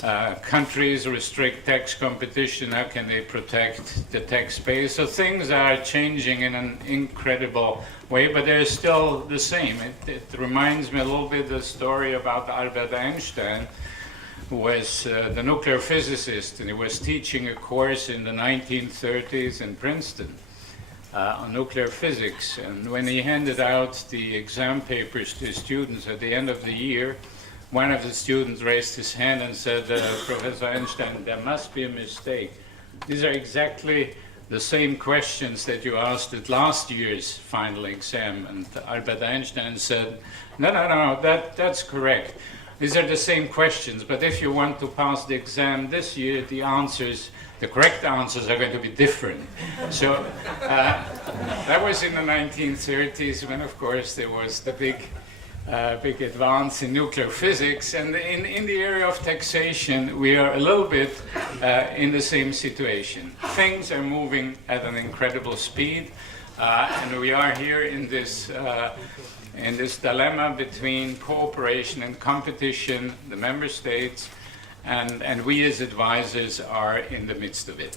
countries restrict tax competition, how can they protect the tax base? So things are changing in an incredible way, but they're still the same. It reminds me a little bit of the story about Albert Einstein, who was the nuclear physicist, and he was teaching a course in the 1930s in Princeton on nuclear physics. And when he handed out the exam papers to his students at the end of the year, one of the students raised his hand and said, Professor Einstein, there must be a mistake. These are exactly the same questions that you asked at last year's final exam. And Albert Einstein said, no, that's correct. These are the same questions, but if you want to pass the exam this year, the correct answers are going to be different. So that was in the 1930s when, of course, there was the big advance in nuclear physics. And in the area of taxation, we are a little bit in the same situation. Things are moving at an incredible speed, and we are here in this dilemma between cooperation and competition, the member states, and we as advisors are in the midst of it.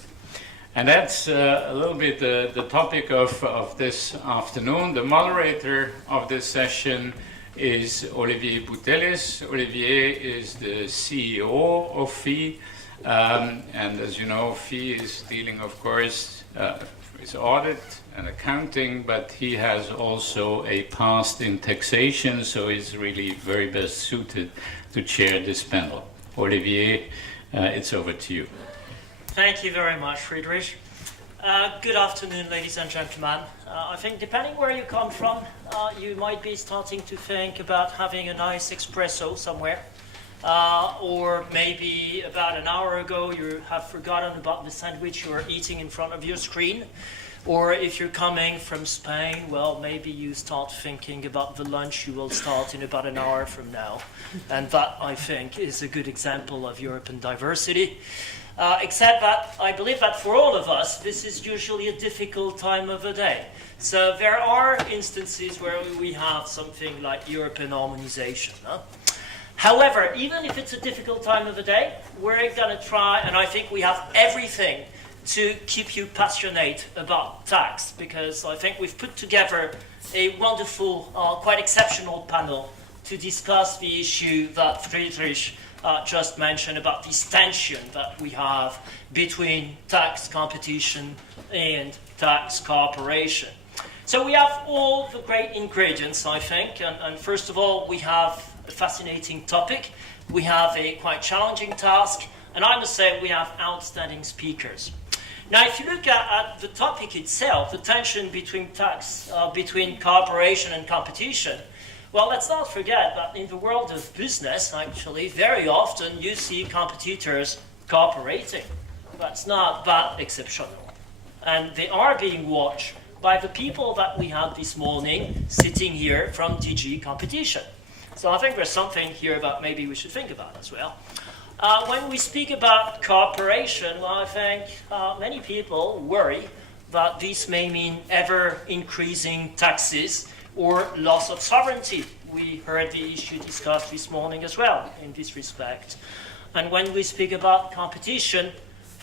And that's a little bit the topic of this afternoon. The moderator of this session is Olivier Boutellis. Olivier is the CEO of FI, and as you know, FI is dealing, of course, with audit and accounting, but he has also a past in taxation, so he's really very best suited to chair this panel. Olivier, it's over to you. Thank you very much, Friedrich. Good afternoon, ladies and gentlemen. I think depending where you come from, you might be starting to think about having a nice espresso somewhere. Or maybe about an hour ago you have forgotten about the sandwich you are eating in front of your screen. Or if you're coming from Spain, well, maybe you start thinking about the lunch you will start in about an hour from now. And that, I think, is a good example of European diversity. Except that I believe that for all of us, this is usually a difficult time of the day. So there are instances where we have something like European harmonization. However, even if it's a difficult time of the day, we're going to try, and I think we have everything to keep you passionate about tax, because I think we've put together a wonderful, quite exceptional panel to discuss the issue that Friedrich just mentioned about this tension that we have between tax competition and tax cooperation. So we have all the great ingredients, I think, and first of all, we have a fascinating topic, we have a quite challenging task, and I must say we have outstanding speakers. Now, if you look at the topic itself, the tension between between cooperation and competition, well, let's not forget that in the world of business, actually, very often you see competitors cooperating. That's not that exceptional. And they are being watched by the people that we had this morning sitting here from DG Competition. So I think there's something here that maybe we should think about as well. When we speak about cooperation, well, I think many people worry that this may mean ever-increasing taxes or loss of sovereignty. We heard the issue discussed this morning as well in this respect. And when we speak about competition,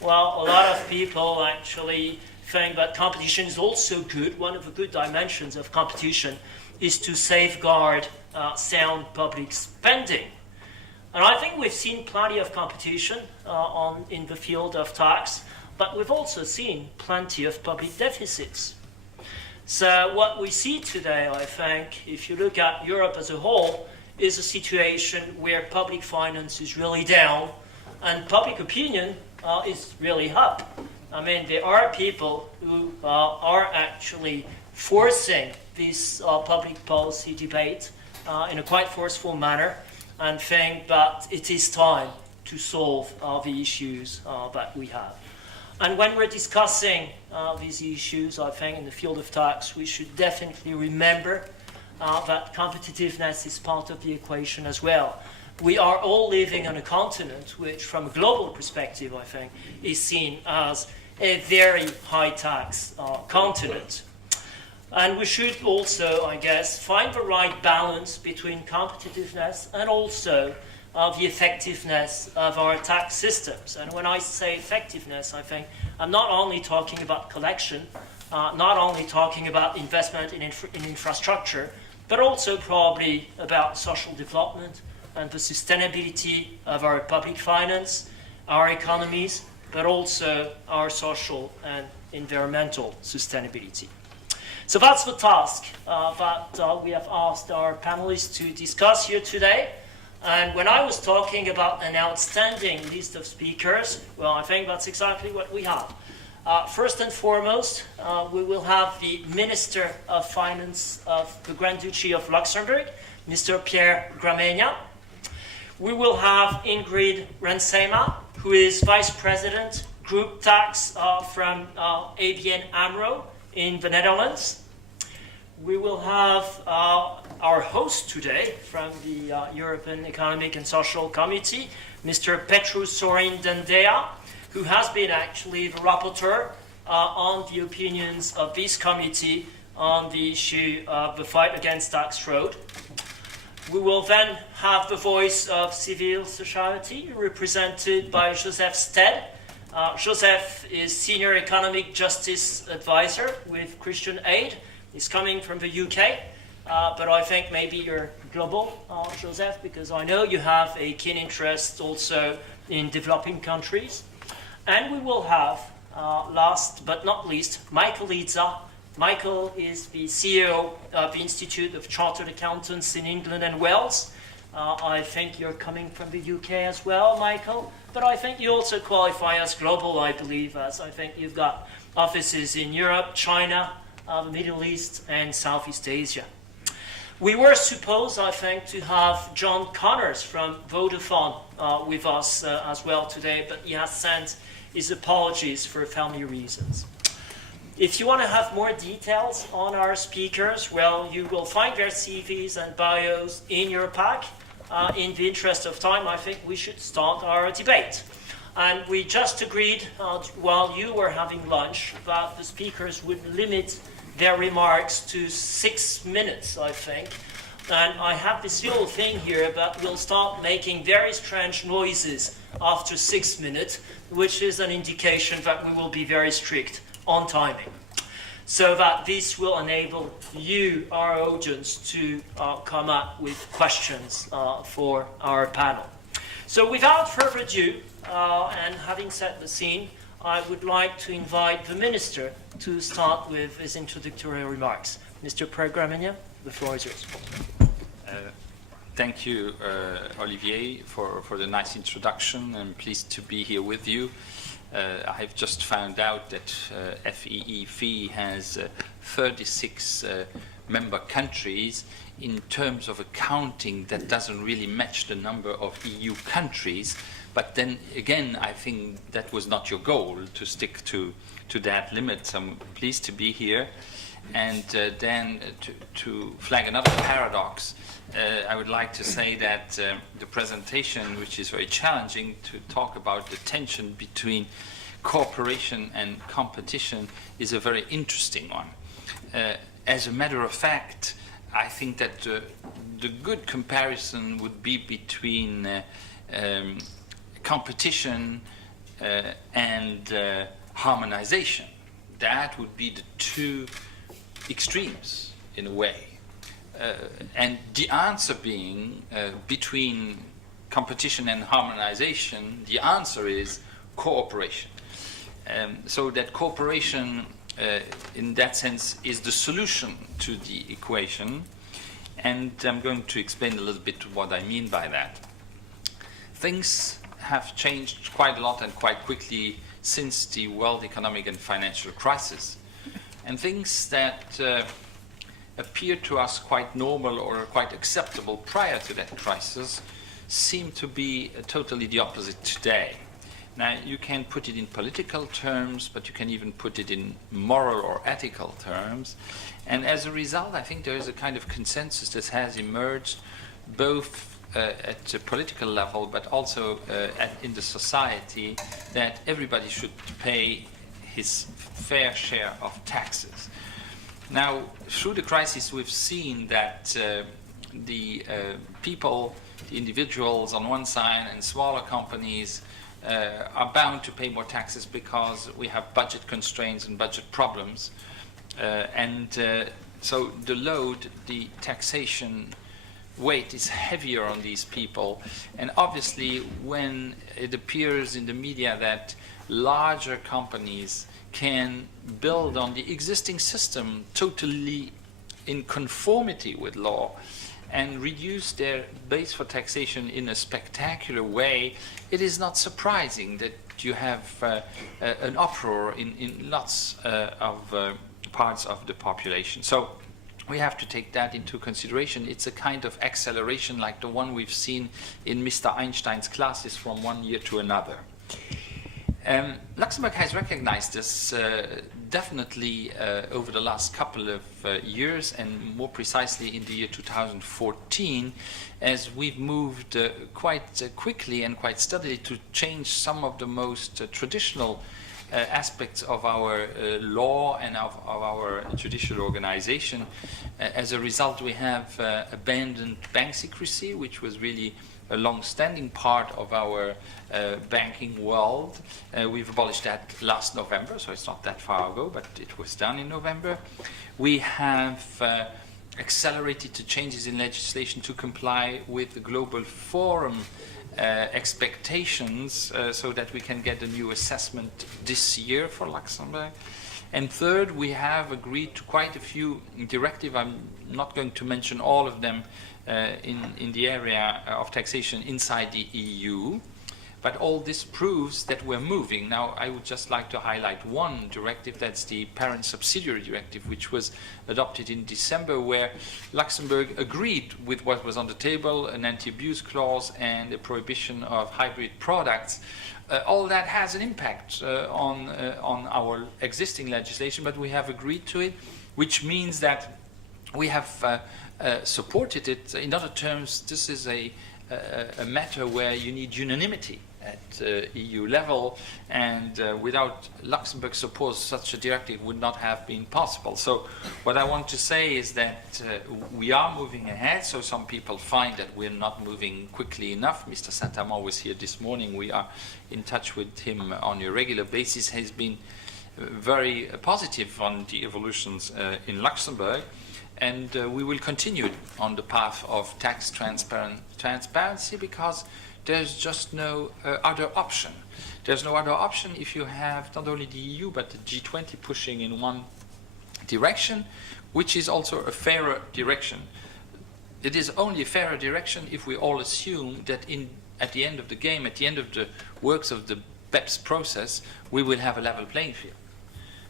well, a lot of people actually think that competition is also good. One of the good dimensions of competition is to safeguard sound public spending. And I think we've seen plenty of competition in the field of tax, but we've also seen plenty of public deficits. So what we see today, I think, if you look at Europe as a whole, is a situation where public finance is really down and public opinion is really up. I mean, there are people who are actually forcing this public policy debate in a quite forceful manner, and think that it is time to solve the issues that we have. And when we're discussing these issues, I think in the field of tax, we should definitely remember that competitiveness is part of the equation as well. We are all living on a continent which, from a global perspective, I think, is seen as a very high tax continent. And we should also, I guess, find the right balance between competitiveness and also of the effectiveness of our tax systems. And when I say effectiveness, I think I'm not only talking about collection, not only talking about investment in infrastructure, but also probably about social development and the sustainability of our public finance, our economies, but also our social and environmental sustainability. So that's the task that we have asked our panelists to discuss here today. And when I was talking about an outstanding list of speakers, well, I think that's exactly what we have. First and foremost, we will have the Minister of Finance of the Grand Duchy of Luxembourg, Mr. Pierre Gramegna. We will have Ingrid Rensema, who is Vice President, Group Tax from ABN AMRO in the Netherlands. We will have our host today from the European Economic and Social Committee, Mr. Petru Sorin Dandea, who has been actually the rapporteur on the opinions of this committee on the issue of the fight against tax fraud. We will then have the voice of civil society represented by Joseph Stead. Joseph is Senior Economic Justice Advisor with Christian Aid. He's coming from the UK, but I think maybe you're global, Joseph, because I know you have a keen interest also in developing countries. And we will have, last but not least, Michael Izza. Michael is the CEO of the Institute of Chartered Accountants in England and Wales. I think you're coming from the UK as well, Michael, but I think you also qualify as global, I believe, as I think you've got offices in Europe, China, the Middle East, and Southeast Asia. We were supposed, I think, to have John Connors from Vodafone with us as well today, but he has sent his apologies for family reasons. If you want to have more details on our speakers, well, you will find their CVs and bios in your pack. In the interest of time, I think we should start our debate. And we just agreed while you were having lunch that the speakers would limit their remarks to 6 minutes, I think. And I have this little thing here that will start making very strange noises after 6 minutes, which is an indication that we will be very strict on timing. So that this will enable you, our audience, to come up with questions for our panel. So without further ado, and having set the scene, I would like to invite the Minister to start with his introductory remarks. Mr. Gramegna, the floor is yours. Thank you, Olivier, for the nice introduction. I'm pleased to be here with you. I have just found out that FEEF has 36 member countries. In terms of accounting, that doesn't really match the number of EU countries. But then again, I think that was not your goal, to stick to that limit. So I'm pleased to be here. And then to flag another paradox, I would like to say that the presentation, which is very challenging to talk about the tension between cooperation and competition, is a very interesting one. As a matter of fact, I think that the good comparison would be between competition and harmonization. That would be the two extremes, in a way. And the answer being, between competition and harmonization, the answer is cooperation. So that cooperation, in that sense, is the solution to the equation. And I'm going to explain a little bit what I mean by that. Things have changed quite a lot and quite quickly since the world economic and financial crisis. And things that appeared to us quite normal or quite acceptable prior to that crisis seem to be totally the opposite today. Now, you can put it in political terms, but you can even put it in moral or ethical terms. And as a result, I think there is a kind of consensus that has emerged both at the political level, but also in the society, that everybody should pay his fair share of taxes. Now, through the crisis, we've seen that the people individuals on one side and smaller companies are bound to pay more taxes because we have budget constraints and budget problems. So the load, the taxation weight is heavier on these people. And obviously, when it appears in the media that larger companies can build on the existing system totally in conformity with law and reduce their base for taxation in a spectacular way, it is not surprising that you have an uproar in lots of parts of the population. So we have to take that into consideration. It's a kind of acceleration like the one we've seen in Mr. Einstein's classes from one year to another. Luxembourg has recognized this definitely over the last couple of years, and more precisely in the year 2014, as we've moved quite quickly and quite steadily to change some of the most traditional aspects of our law and of our judicial organization. As a result, we have abandoned bank secrecy, which was really a long-standing part of our banking world. We've abolished that last November, so it's not that far ago, but it was done in November. We have accelerated the changes in legislation to comply with the Global Forum expectations so that we can get a new assessment this year for Luxembourg. And third, we have agreed to quite a few directives. I'm not going to mention all of them in the area of taxation inside the EU, but all this proves that we're moving. Now, I would just like to highlight one directive, that's the Parent Subsidiary Directive, which was adopted in December, where Luxembourg agreed with what was on the table, an anti-abuse clause and a prohibition of hybrid products. All that has an impact on our existing legislation, but we have agreed to it, which means that we have supported it. In other terms, this is a matter where you need unanimity at EU level, and without Luxembourg support, such a directive would not have been possible. So what I want to say is that we are moving ahead, so some people find that we're not moving quickly enough. Mr. Saint-Amand was here this morning. We are in touch with him on a regular basis. He's been very positive on the evolutions in Luxembourg. And we will continue on the path of tax transparency because there's just no other option. There's no other option if you have not only the EU but the G20 pushing in one direction, which is also a fairer direction. It is only a fairer direction if we all assume that at the end of the game, at the end of the works of the BEPS process, we will have a level playing field.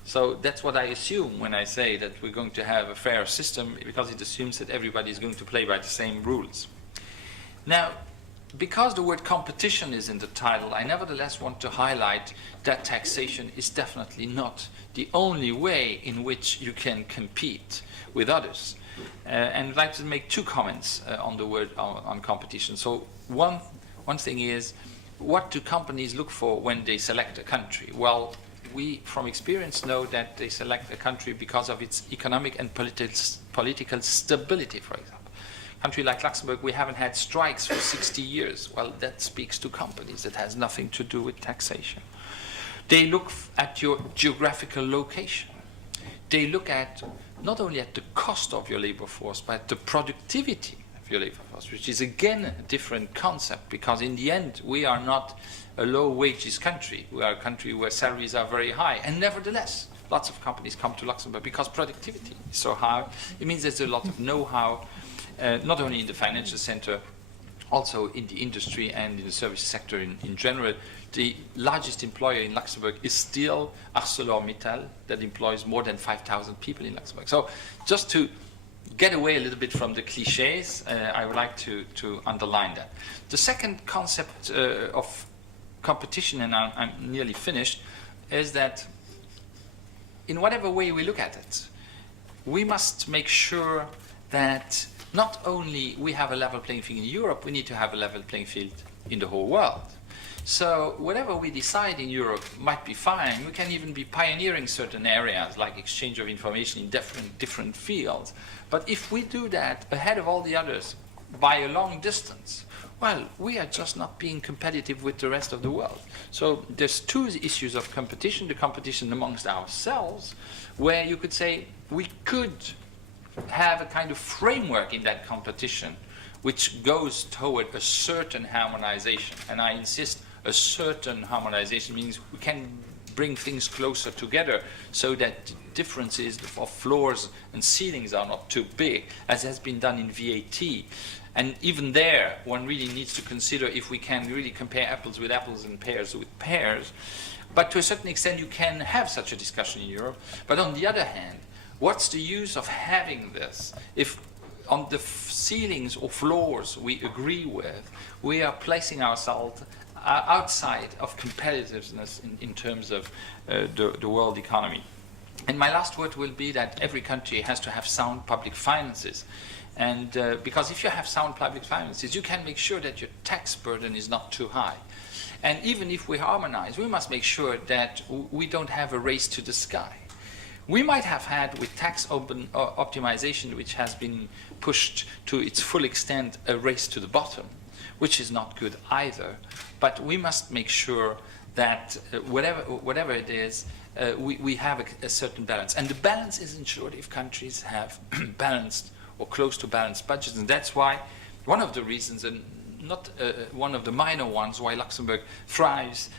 So that's what I assume when I say that we're going to have a fair system, because it assumes that everybody is going to play by the same rules. Now, because the word competition is in the title, I nevertheless want to highlight that taxation is definitely not the only way in which you can compete with others. And I'd like to make two comments on the word on competition. So one thing is, what do companies look for when they select a country? Well, we, from experience, know that they select a country because of its economic and political stability, for example. A country like Luxembourg, we haven't had strikes for 60 years. Well, that speaks to companies. That has nothing to do with taxation. They look at your geographical location. They look at not only at the cost of your labor force, but the productivity of your labor force, which is again a different concept, because in the end, we are not a low wages country. We are a country where salaries are very high, and nevertheless, lots of companies come to Luxembourg because productivity is so high. It means there's a lot of know-how, not only in the financial center, also in the industry and in the service sector in general. The largest employer in Luxembourg is still ArcelorMittal, that employs more than 5,000 people in Luxembourg. So just to get away a little bit from the cliches, I would like to underline that. The second concept of competition, and I'm nearly finished, is that in whatever way we look at it, we must make sure that not only we have a level playing field in Europe, we need to have a level playing field in the whole world. So whatever we decide in Europe might be fine. We can even be pioneering certain areas like exchange of information in different fields. But if we do that ahead of all the others by a long distance, well, we are just not being competitive with the rest of the world. So there's two issues of competition, the competition amongst ourselves, where you could say we could have a kind of framework in that competition which goes toward a certain harmonization. And I insist, a certain harmonization means we can bring things closer together so that differences of floors and ceilings are not too big, as has been done in VAT. And even there, one really needs to consider if we can really compare apples with apples and pears with pears. But to a certain extent, you can have such a discussion in Europe. But on the other hand, what's the use of having this if on the ceilings or floors we agree with, we are placing ourselves outside of competitiveness in terms of the world economy? And my last word will be that every country has to have sound public finances. And because if you have sound public finances, you can make sure that your tax burden is not too high. And even if we harmonize, we must make sure that we don't have a race to the sky. We might have had, with tax optimization, which has been pushed to its full extent, a race to the bottom, which is not good either. But we must make sure that whatever it is, we have a certain balance. And the balance is ensured if countries have balanced or close to balanced budgets. And that's why one of the reasons, and not one of the minor ones, why Luxembourg thrives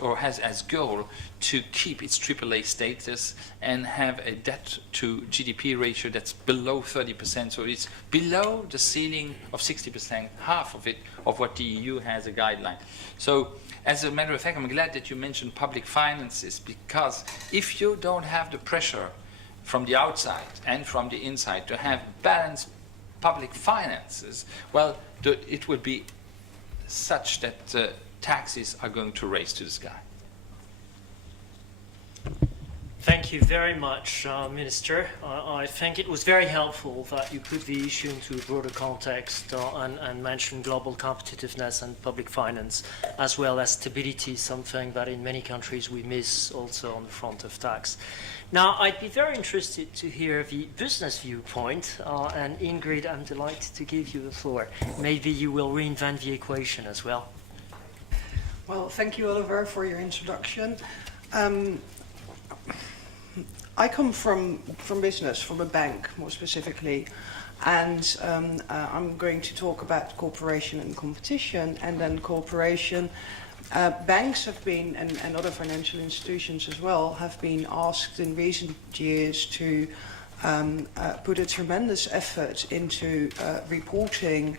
or has as goal to keep its AAA status and have a debt to GDP ratio that's below 30%. So it's below the ceiling of 60%, half of it, of what the EU has a guideline. So as a matter of fact, I'm glad that you mentioned public finances, because if you don't have the pressure from the outside and from the inside to have balanced public finances, well, it would be such that taxes are going to race to the sky. Thank you very much, Minister. I think it was very helpful that you put the issue into a broader context and mentioned global competitiveness and public finance, as well as stability, something that in many countries we miss also on the front of tax. Now, I'd be very interested to hear the business viewpoint, and Ingrid, I'm delighted to give you the floor. Maybe you will reinvent the equation as well. Well, thank you, Oliver, for your introduction. I come from business, from a bank more specifically, and I'm going to talk about cooperation and competition, and then cooperation. Banks have been, and other financial institutions as well, have been asked in recent years to put a tremendous effort into reporting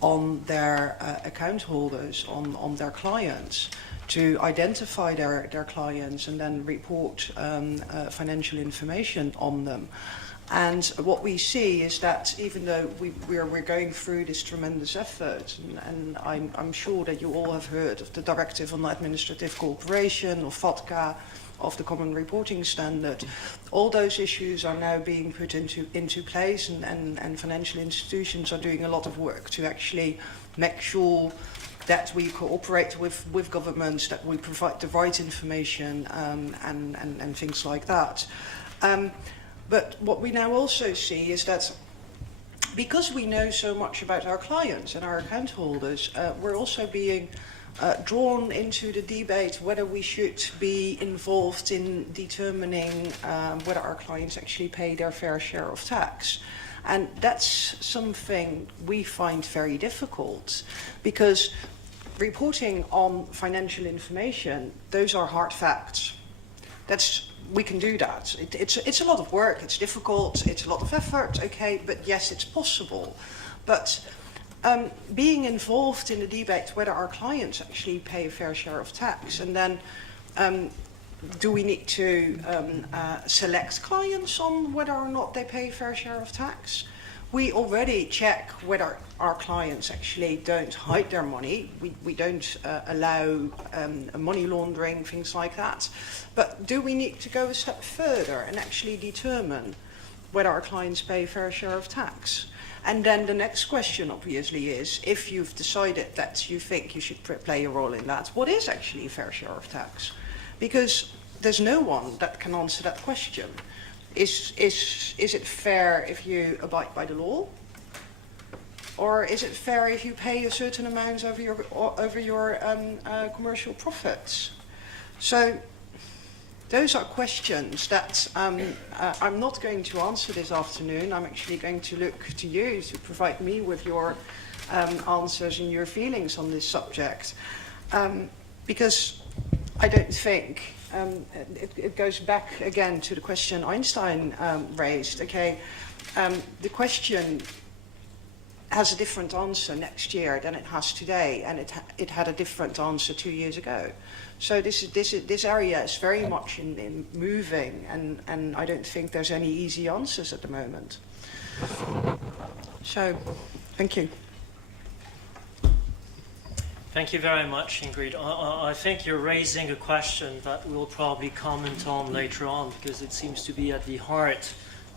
on their account holders, on their clients, to identify their clients and then report financial information on them. And what we see is that even though we're going through this tremendous effort, and I'm sure that you all have heard of the Directive on Administrative Cooperation, or FATCA, of the Common Reporting Standard, all those issues are now being put into place, and financial institutions are doing a lot of work to actually make sure that we cooperate with governments, that we provide the right information, and things like that. But what we now also see is that because we know so much about our clients and our account holders, we're also being drawn into the debate whether we should be involved in determining whether our clients actually pay their fair share of tax. And that's something we find very difficult, because reporting on financial information, those are hard facts. We can do that. It's a lot of work, it's difficult, it's a lot of effort, okay, but yes, it's possible. But being involved in the debate whether our clients actually pay a fair share of tax, and then do we need to select clients on whether or not they pay a fair share of tax? We already check whether our clients actually don't hide their money. We don't allow money laundering, things like that. But do we need to go a step further and actually determine whether our clients pay a fair share of tax? And then the next question, obviously, is if you've decided that you think you should play a role in that, what is actually a fair share of tax? Because there's no one that can answer that question. Is it fair if you abide by the law? Or is it fair if you pay a certain amount over your commercial profits? So those are questions that I'm not going to answer this afternoon. I'm actually going to look to you to provide me with your answers and your feelings on this subject. Because I don't think, it goes back again to the question Einstein raised. Okay, the question has a different answer next year than it has today, and it had a different answer 2 years ago. So this area is very much in moving, and I don't think there's any easy answers at the moment. So, thank you. Thank you very much, Ingrid. I think you're raising a question that we'll probably comment on later on, because it seems to be at the heart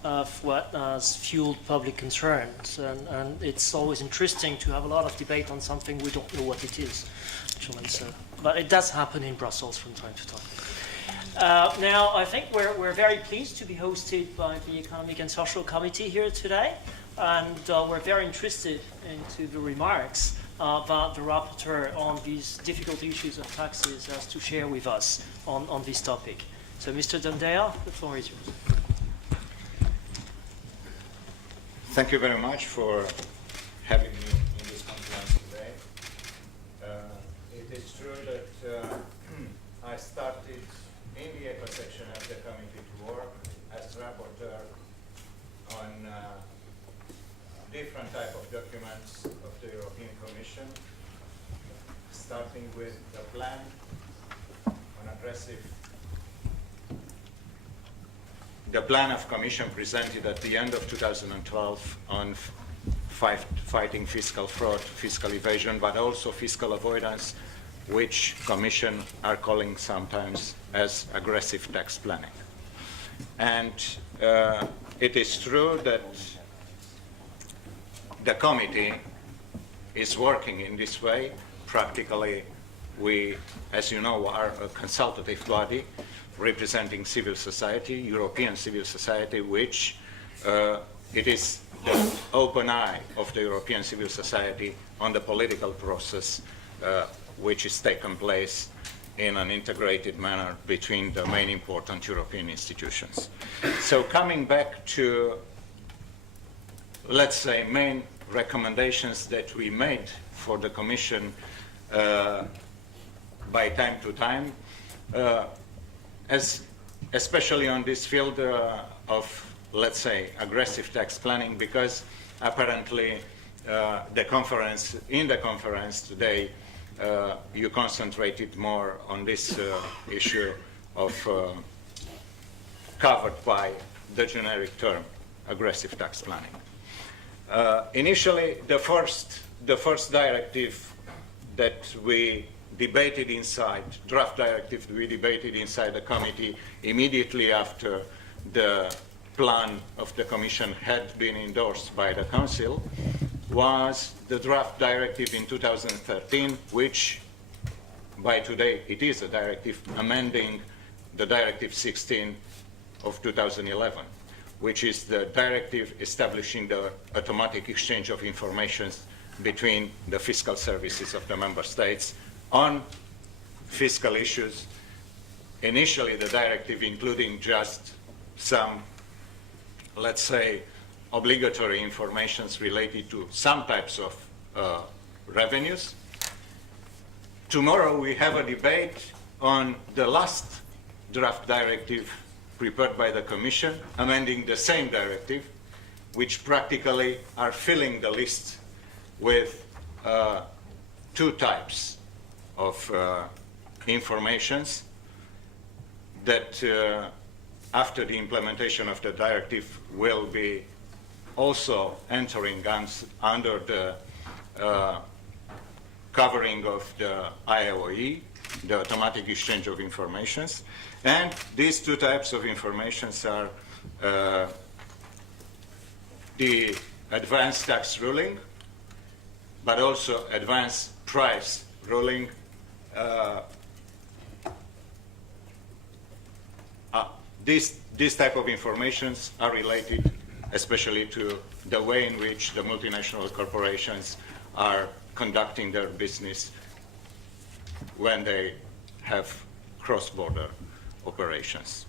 of what has fueled public concerns. And it's always interesting to have a lot of debate on something we don't know what it is, actually. So, but it does happen in Brussels from time to time. Now, I think we're very pleased to be hosted by the Economic and Social Committee here today. And we're very interested into the remarks about the rapporteur on these difficult issues of taxes has to share with us on this topic. So, Mr. Dandea, the floor is yours. Thank you very much for having me in this conference today. It is true that I started in the ECO section of the committee to work as rapporteur on different type of documents of the European Commission, starting with the plan on aggressive. The plan of Commission presented at the end of 2012 on fighting fiscal fraud, fiscal evasion, but also fiscal avoidance, which Commission are calling sometimes as aggressive tax planning. And it is true that the committee is working in this way. Practically, we, as you know, are a consultative body representing civil society, European civil society, which it is the open eye of the European civil society on the political process which is taking place in an integrated manner between the main important European institutions. So coming back to, let's say, main recommendations that we made for the Commission by time to time, especially on this field of, let's say, aggressive tax planning, because apparently in the conference today, you concentrated more on this issue of covered by the generic term, aggressive tax planning. Initially, the first directive that we debated inside, draft directive we debated inside the committee immediately after the plan of the Commission had been endorsed by the Council, was the draft directive in 2013, which by today it is a directive amending the Directive 16 of 2011, which is the directive establishing the automatic exchange of information between the fiscal services of the member states on fiscal issues. Initially, the directive including just some, let's say, obligatory informations related to some types of revenues. Tomorrow we have a debate on the last draft directive prepared by the Commission, amending the same directive, which practically are filling the list with two types of informations that after the implementation of the directive will be also entering under the covering of the ICAEW, the automatic exchange of informations. And these two types of informations are the advanced tax ruling, but also advanced price ruling. These type of informations are related especially to the way in which the multinational corporations are conducting their business when they have cross-border operations.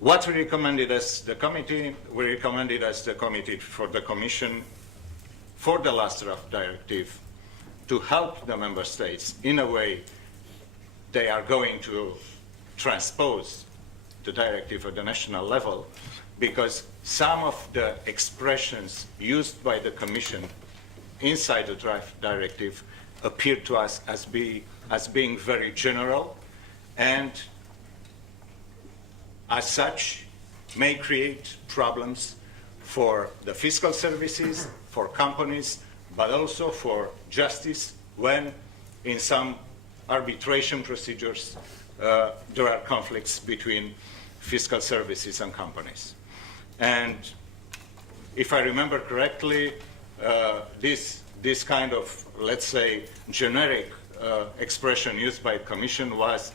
What we recommended as the committee, we recommended as the committee for the Commission for the last draft directive to help the member states in a way they are going to transpose the directive at the national level, because some of the expressions used by the Commission inside the draft directive appear to us as being very general, and as such may create problems for the fiscal services, for companies, but also for justice when in some arbitration procedures there are conflicts between fiscal services and companies. And if I remember correctly, this kind of, let's say, generic expression used by the Commission was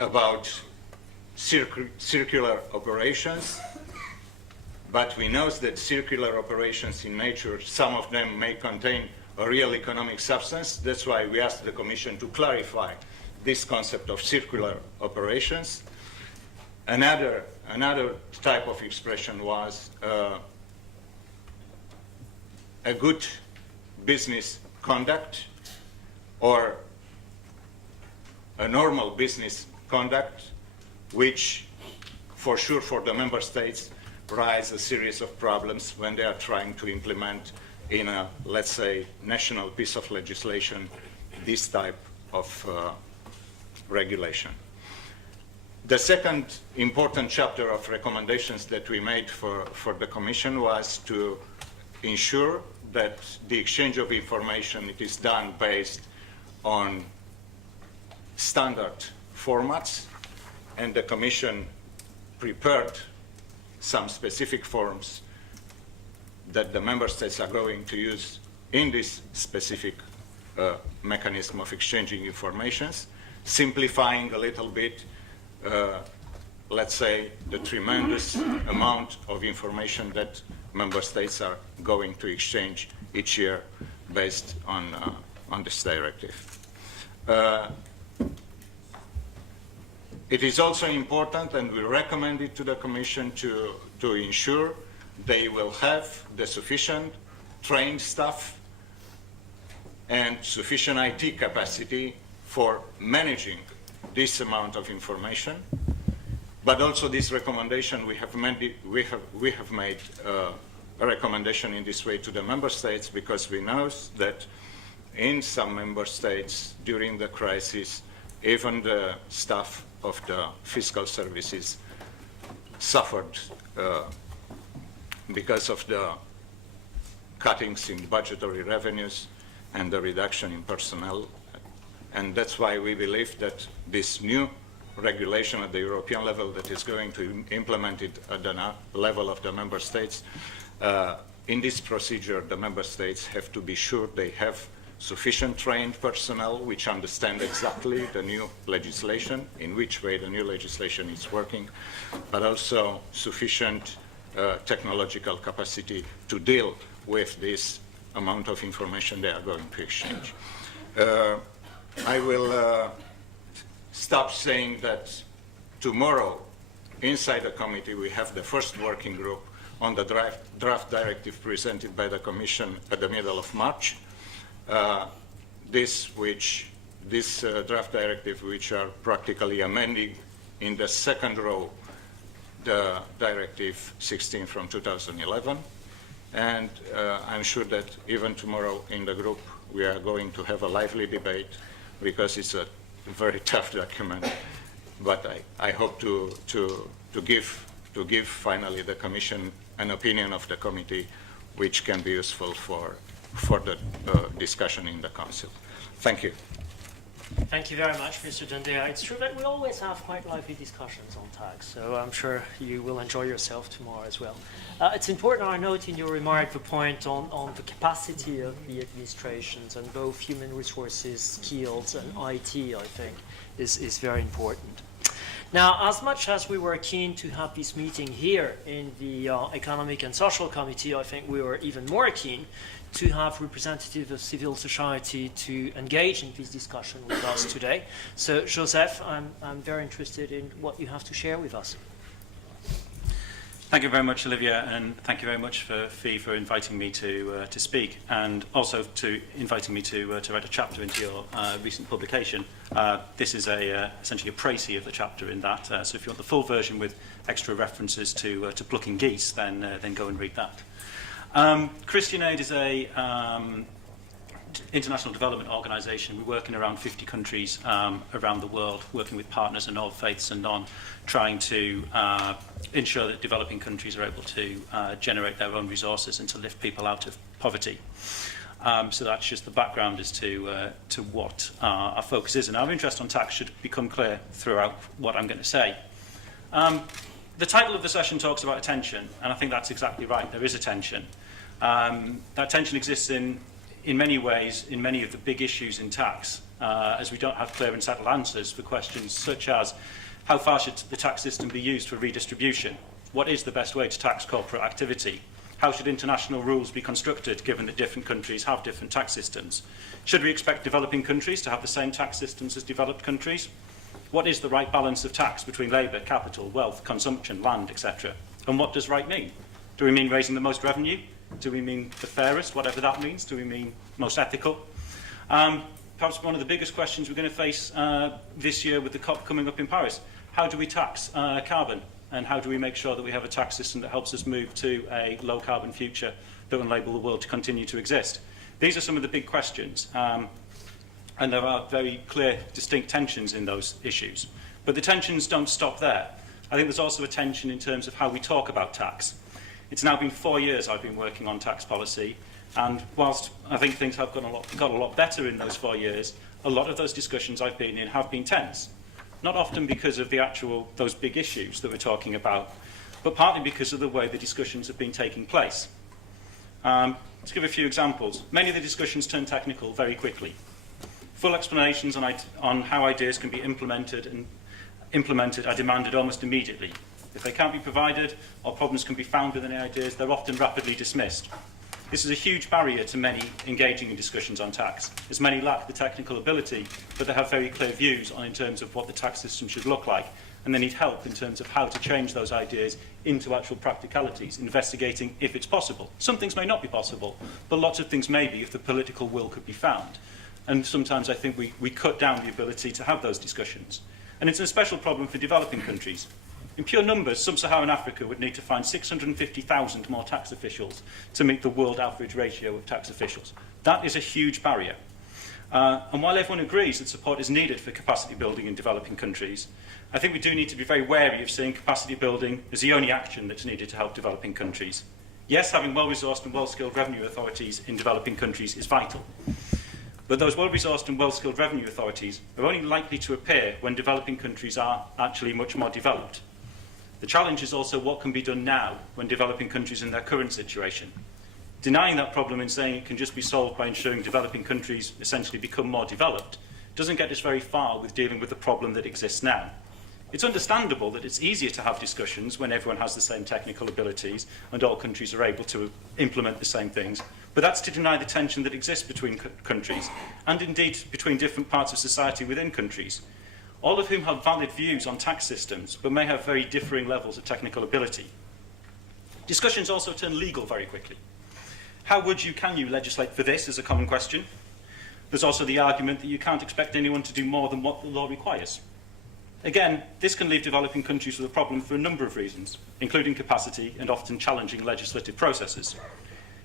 about circular operations, but we know that circular operations in nature, some of them may contain a real economic substance. That's why we asked the Commission to clarify this concept of circular operations. Another type of expression was a good business conduct, or a normal business conduct, which for sure for the member states rise a series of problems when they are trying to implement in a, let's say, national piece of legislation this type of regulation. The second important chapter of recommendations that we made for the Commission was to ensure that the exchange of information, it is done based on standard formats, and the Commission prepared some specific forms that the member states are going to use in this specific mechanism of exchanging informations, simplifying a little bit, let's say, the tremendous amount of information that member states are going to exchange each year based on this directive. It is also important, and we recommend it to the Commission, to ensure they will have the sufficient trained staff and sufficient IT capacity for managing this amount of information. But also this recommendation, we have made a recommendation in this way to the member states, because we know that in some member states during the crisis, even the staff of the fiscal services suffered because of the cuttings in budgetary revenues and the reduction in personnel. And that's why we believe that this new regulation at the European level that is going to be implemented at the level of the member states, in this procedure, the member states have to be sure they have sufficient trained personnel which understand exactly the new legislation, in which way the new legislation is working, but also sufficient technological capacity to deal with this amount of information they are going to exchange. I will stop saying that tomorrow inside the committee we have the first working group on the draft directive presented by the Commission at the middle of March. This draft directive, which are practically amending in the second row the Directive 16 from 2011. And I'm sure that even tomorrow in the group we are going to have a lively debate, because it's a very tough document. But I hope to give finally the Commission an opinion of the committee which can be useful for the discussion in the Council. Thank you. Thank you very much, Mr. Dandea. It's true that we always have quite lively discussions on tax, so I'm sure you will enjoy yourself tomorrow as well. It's important, I note in your remark, the point on the capacity of the administrations, and both human resources, skills, and IT, I think, is very important. Now, as much as we were keen to have this meeting here in the Economic and Social Committee, I think we were even more keen to have representatives of civil society to engage in this discussion with us today. So, Joseph, I'm very interested in what you have to share with us. Thank you very much, Olivier, and thank you very much Fee for inviting me to speak, and also to inviting me to write a chapter into your recent publication. This is essentially a précis of the chapter in that. So if you want the full version with extra references to plucking geese, then go and read that. Christian Aid is a international development organisation. We work in around 50 countries around the world, working with partners in all faiths and none, trying to ensure that developing countries are able to generate their own resources and to lift people out of poverty. So that's just the background as to what our focus is. And our interest on tax should become clear throughout what I'm going to say. The title of the session talks about attention, and I think that's exactly right. There is attention. That tension exists in many ways, in many of the big issues in tax, as we don't have clear and settled answers for questions such as how far should the tax system be used for redistribution? What is the best way to tax corporate activity? How should international rules be constructed, given that different countries have different tax systems? Should we expect developing countries to have the same tax systems as developed countries? What is the right balance of tax between labour, capital, wealth, consumption, land, etc.? And what does right mean? Do we mean raising the most revenue? Do we mean the fairest, whatever that means? Do we mean most ethical? Perhaps one of the biggest questions we're going to face this year with the COP coming up in Paris. How do we tax carbon? And how do we make sure that we have a tax system that helps us move to a low-carbon future that will enable the world to continue to exist? These are some of the big questions. And there are very clear, distinct tensions in those issues. But the tensions don't stop there. I think there's also a tension in terms of how we talk about tax. It's now been 4 years I've been working on tax policy, and whilst I think things have got a lot better in those 4 years, a lot of those discussions I've been in have been tense. Not often because of those big issues that we're talking about, but partly because of the way the discussions have been taking place. Let's give a few examples. Many of the discussions turn technical very quickly. Full explanations on how ideas can be implemented are demanded almost immediately. If they can't be provided or problems can be found within the ideas, they're often rapidly dismissed. This is a huge barrier to many engaging in discussions on tax, as many lack the technical ability, but they have very clear views in terms of what the tax system should look like, and they need help in terms of how to change those ideas into actual practicalities, investigating if it's possible. Some things may not be possible, but lots of things may be if the political will could be found. And sometimes I think we cut down the ability to have those discussions. And it's a special problem for developing countries. In pure numbers, sub-Saharan Africa would need to find 650,000 more tax officials to meet the world average ratio of tax officials. That is a huge barrier. And while everyone agrees that support is needed for capacity building in developing countries, I think we do need to be very wary of seeing capacity building as the only action that's needed to help developing countries. Yes, having well-resourced and well-skilled revenue authorities in developing countries is vital. But those well-resourced and well-skilled revenue authorities are only likely to appear when developing countries are actually much more developed. The challenge is also what can be done now when developing countries in their current situation. Denying that problem and saying it can just be solved by ensuring developing countries essentially become more developed doesn't get us very far with dealing with the problem that exists now. It's understandable that it's easier to have discussions when everyone has the same technical abilities and all countries are able to implement the same things, but that's to deny the tension that exists between countries and indeed between different parts of society within countries, all of whom have valid views on tax systems, but may have very differing levels of technical ability. Discussions also turn legal very quickly. How can you legislate for this is a common question. There's also the argument that you can't expect anyone to do more than what the law requires. Again, this can leave developing countries with a problem for a number of reasons, including capacity and often challenging legislative processes.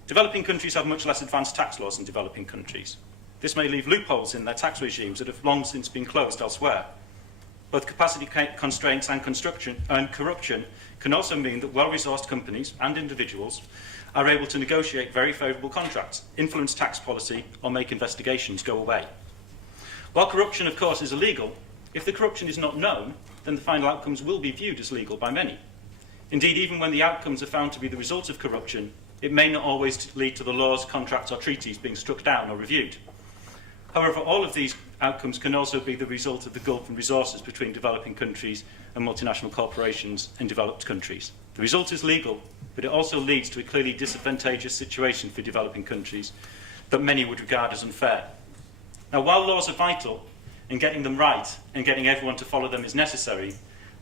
Developing countries have much less advanced tax laws than developing countries. This may leave loopholes in their tax regimes that have long since been closed elsewhere. Both capacity constraints and corruption can also mean that well-resourced companies and individuals are able to negotiate very favourable contracts, influence tax policy, or make investigations go away. While corruption, of course, is illegal, if the corruption is not known, then the final outcomes will be viewed as legal by many. Indeed, even when the outcomes are found to be the result of corruption, it may not always lead to the laws, contracts, or treaties being struck down or reviewed. However, all of these outcomes can also be the result of the gulf in resources between developing countries and multinational corporations in developed countries. The result is legal, but it also leads to a clearly disadvantageous situation for developing countries that many would regard as unfair. Now, while laws are vital, and getting them right and getting everyone to follow them is necessary,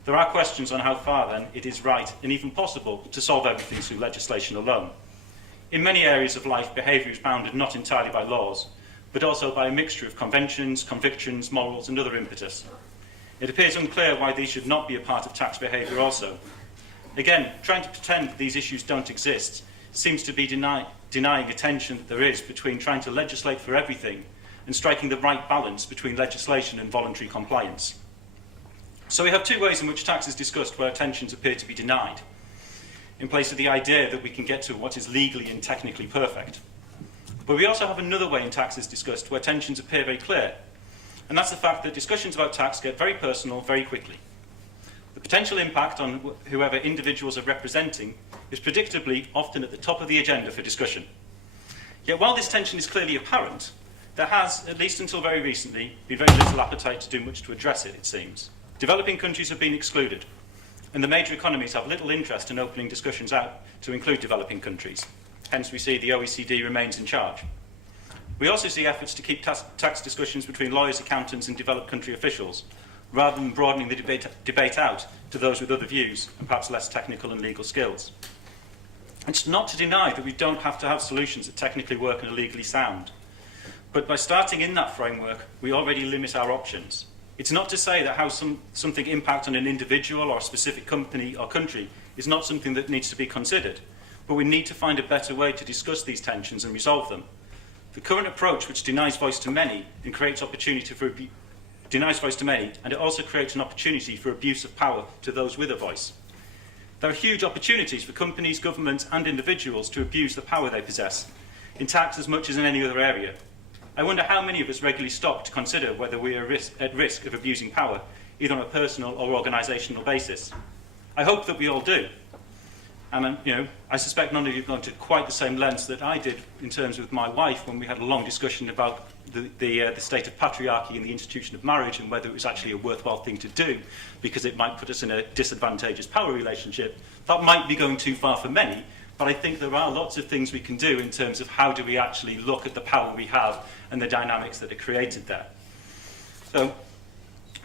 there are questions on how far, then, it is right and even possible to solve everything through legislation alone. In many areas of life, behaviour is bounded not entirely by laws, but also by a mixture of conventions, convictions, morals and other impetus. It appears unclear why these should not be a part of tax behaviour also. Again, trying to pretend that these issues don't exist seems to be denying a tension that there is between trying to legislate for everything and striking the right balance between legislation and voluntary compliance. So we have two ways in which tax is discussed where tensions appear to be denied, in place of the idea that we can get to what is legally and technically perfect. But we also have another way in tax is discussed where tensions appear very clear, and that's the fact that discussions about tax get very personal very quickly. The potential impact on whoever individuals are representing is predictably often at the top of the agenda for discussion. Yet while this tension is clearly apparent, there has, at least until very recently, been very little appetite to do much to address it, it seems. Developing countries have been excluded, and the major economies have little interest in opening discussions out to include developing countries. Hence we see the OECD remains in charge. We also see efforts to keep tax discussions between lawyers, accountants and developed country officials, rather than broadening the debate out to those with other views and perhaps less technical and legal skills. It's not to deny that we don't have to have solutions that technically work and are legally sound, but by starting in that framework, we already limit our options. It's not to say that how something impacts on an individual or a specific company or country is not something that needs to be considered, but we need to find a better way to discuss these tensions and resolve them. The current approach, which denies voice to many and creates opportunity for denies voice to many, and it also creates an opportunity for abuse of power to those with a voice. There are huge opportunities for companies, governments and individuals to abuse the power they possess, in tax as much as in any other area. I wonder how many of us regularly stop to consider whether we are at risk of abusing power, either on a personal or organisational basis. I hope that we all do. And I suspect none of you have gone to quite the same lengths that I did in terms with my wife when we had a long discussion about the state of patriarchy and the institution of marriage and whether it was actually a worthwhile thing to do because it might put us in a disadvantageous power relationship. That might be going too far for many, but I think there are lots of things we can do in terms of how do we actually look at the power we have and the dynamics that are created there. So,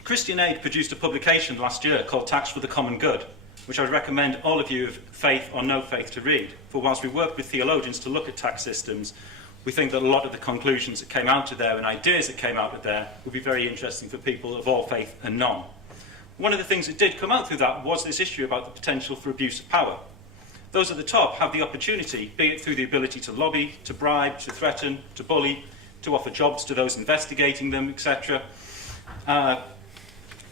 Christian Aid produced a publication last year called Tax for the Common Good, which I would recommend all of you of faith or no faith to read. For whilst we work with theologians to look at tax systems, we think that a lot of the conclusions that came out of there and ideas that came out of there would be very interesting for people of all faith and none. One of the things that did come out through that was this issue about the potential for abuse of power. Those at the top have the opportunity, be it through the ability to lobby, to bribe, to threaten, to bully, to offer jobs to those investigating them, etc.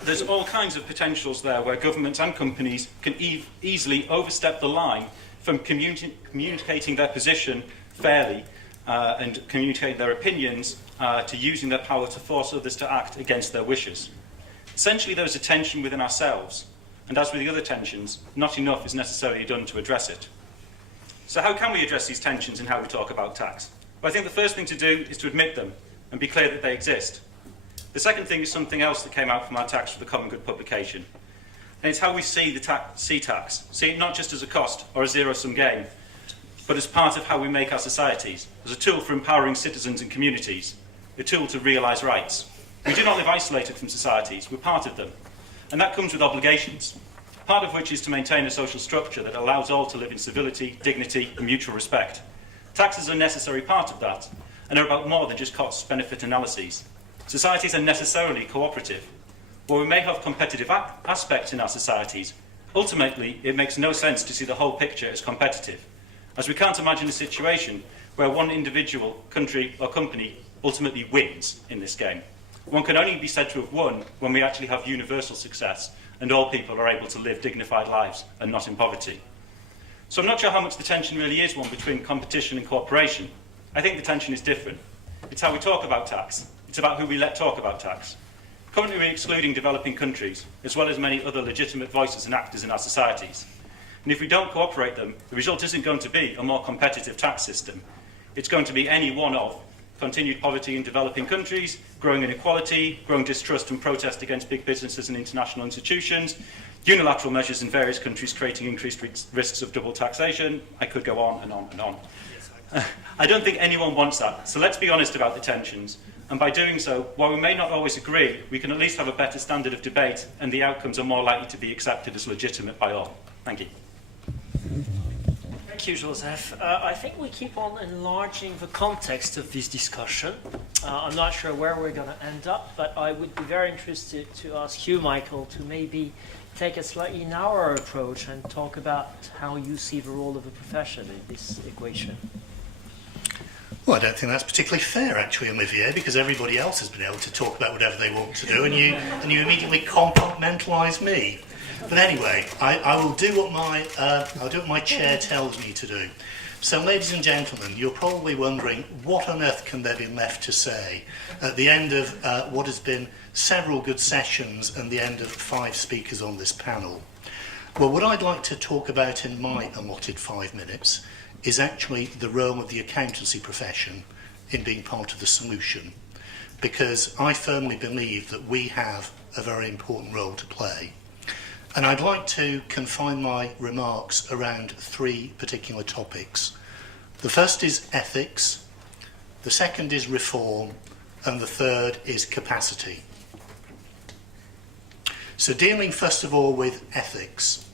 There's all kinds of potentials there where governments and companies can easily overstep the line from communicating their position fairly and communicating their opinions to using their power to force others to act against their wishes. Essentially, there is a tension within ourselves, and as with the other tensions, not enough is necessarily done to address it. So how can we address these tensions in how we talk about tax? Well, I think the first thing to do is to admit them and be clear that they exist. The second thing is something else that came out from our Tax for the Common Good publication. And it's how we see tax. See it not just as a cost or a zero-sum game, but as part of how we make our societies, as a tool for empowering citizens and communities, a tool to realise rights. We do not live isolated from societies, we're part of them. And that comes with obligations, part of which is to maintain a social structure that allows all to live in civility, dignity and mutual respect. Taxes are a necessary part of that, and are about more than just cost-benefit analyses. Societies are necessarily cooperative. While we may have competitive aspects in our societies, ultimately it makes no sense to see the whole picture as competitive, as we can't imagine a situation where one individual, country or company ultimately wins in this game. One can only be said to have won when we actually have universal success and all people are able to live dignified lives and not in poverty. So I'm not sure how much the tension really is one between competition and cooperation. I think the tension is different. It's how we talk about tax. It's about who we let talk about tax. Currently we're excluding developing countries, as well as many other legitimate voices and actors in our societies. And if we don't cooperate them, the result isn't going to be a more competitive tax system. It's going to be any one of continued poverty in developing countries, growing inequality, growing distrust and protest against big businesses and international institutions, unilateral measures in various countries creating increased risks of double taxation. I could go on and on and on. I don't think anyone wants that, so let's be honest about the tensions. And by doing so, while we may not always agree, we can at least have a better standard of debate, and the outcomes are more likely to be accepted as legitimate by all. Thank you. Thank you, Joseph. I think we keep on enlarging the context of this discussion. I'm not sure where we're going to end up, but I would be very interested to ask you, Michael, to maybe take a slightly narrower approach and talk about how you see the role of the profession in this equation. Well, I don't think that's particularly fair, actually, Olivier, because everybody else has been able to talk about whatever they want to do, and you immediately compartmentalise me. But anyway, I will do what my chair tells me to do. So, ladies and gentlemen, you're probably wondering what on earth can there be left to say at the end of what has been several good sessions and the end of 5 speakers on this panel. Well, what I'd like to talk about in my allotted 5 minutes is actually the role of the accountancy profession in being part of the solution, because I firmly believe that we have a very important role to play. And I'd like to confine my remarks around 3 particular topics. The first is ethics, the second is reform, and the third is capacity. So dealing first of all with ethics,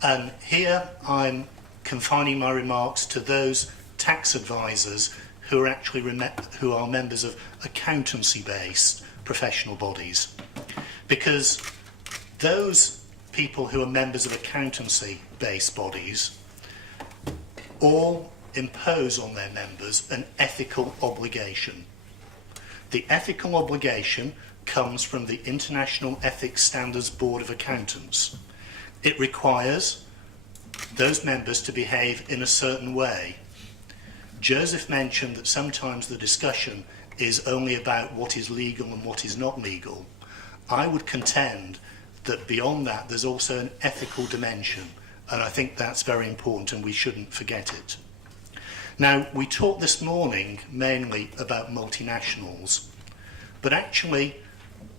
and here I'm confining my remarks to those tax advisors who are actually who are members of accountancy-based professional bodies, because those people who are members of accountancy-based bodies all impose on their members an ethical obligation. The ethical obligation comes from the International Ethics Standards Board of Accountants. It requires those members to behave in a certain way. Joseph mentioned that sometimes the discussion is only about what is legal and what is not legal. I would contend that beyond that there's also an ethical dimension, and I think that's very important and we shouldn't forget it. Now, we talked this morning mainly about multinationals, but actually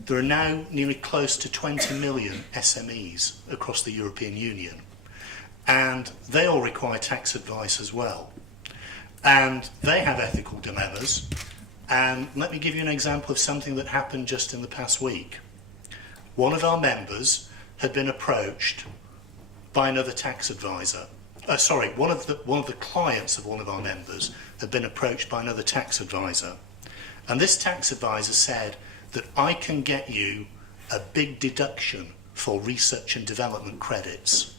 there are now nearly close to 20 million SMEs across the European Union, and they all require tax advice as well. And they have ethical dilemmas, and let me give you an example of something that happened just in the past week. One of our members had been approached by another tax advisor. One of the clients of one of our members had been approached by another tax advisor. And this tax advisor said that I can get you a big deduction for research and development credits.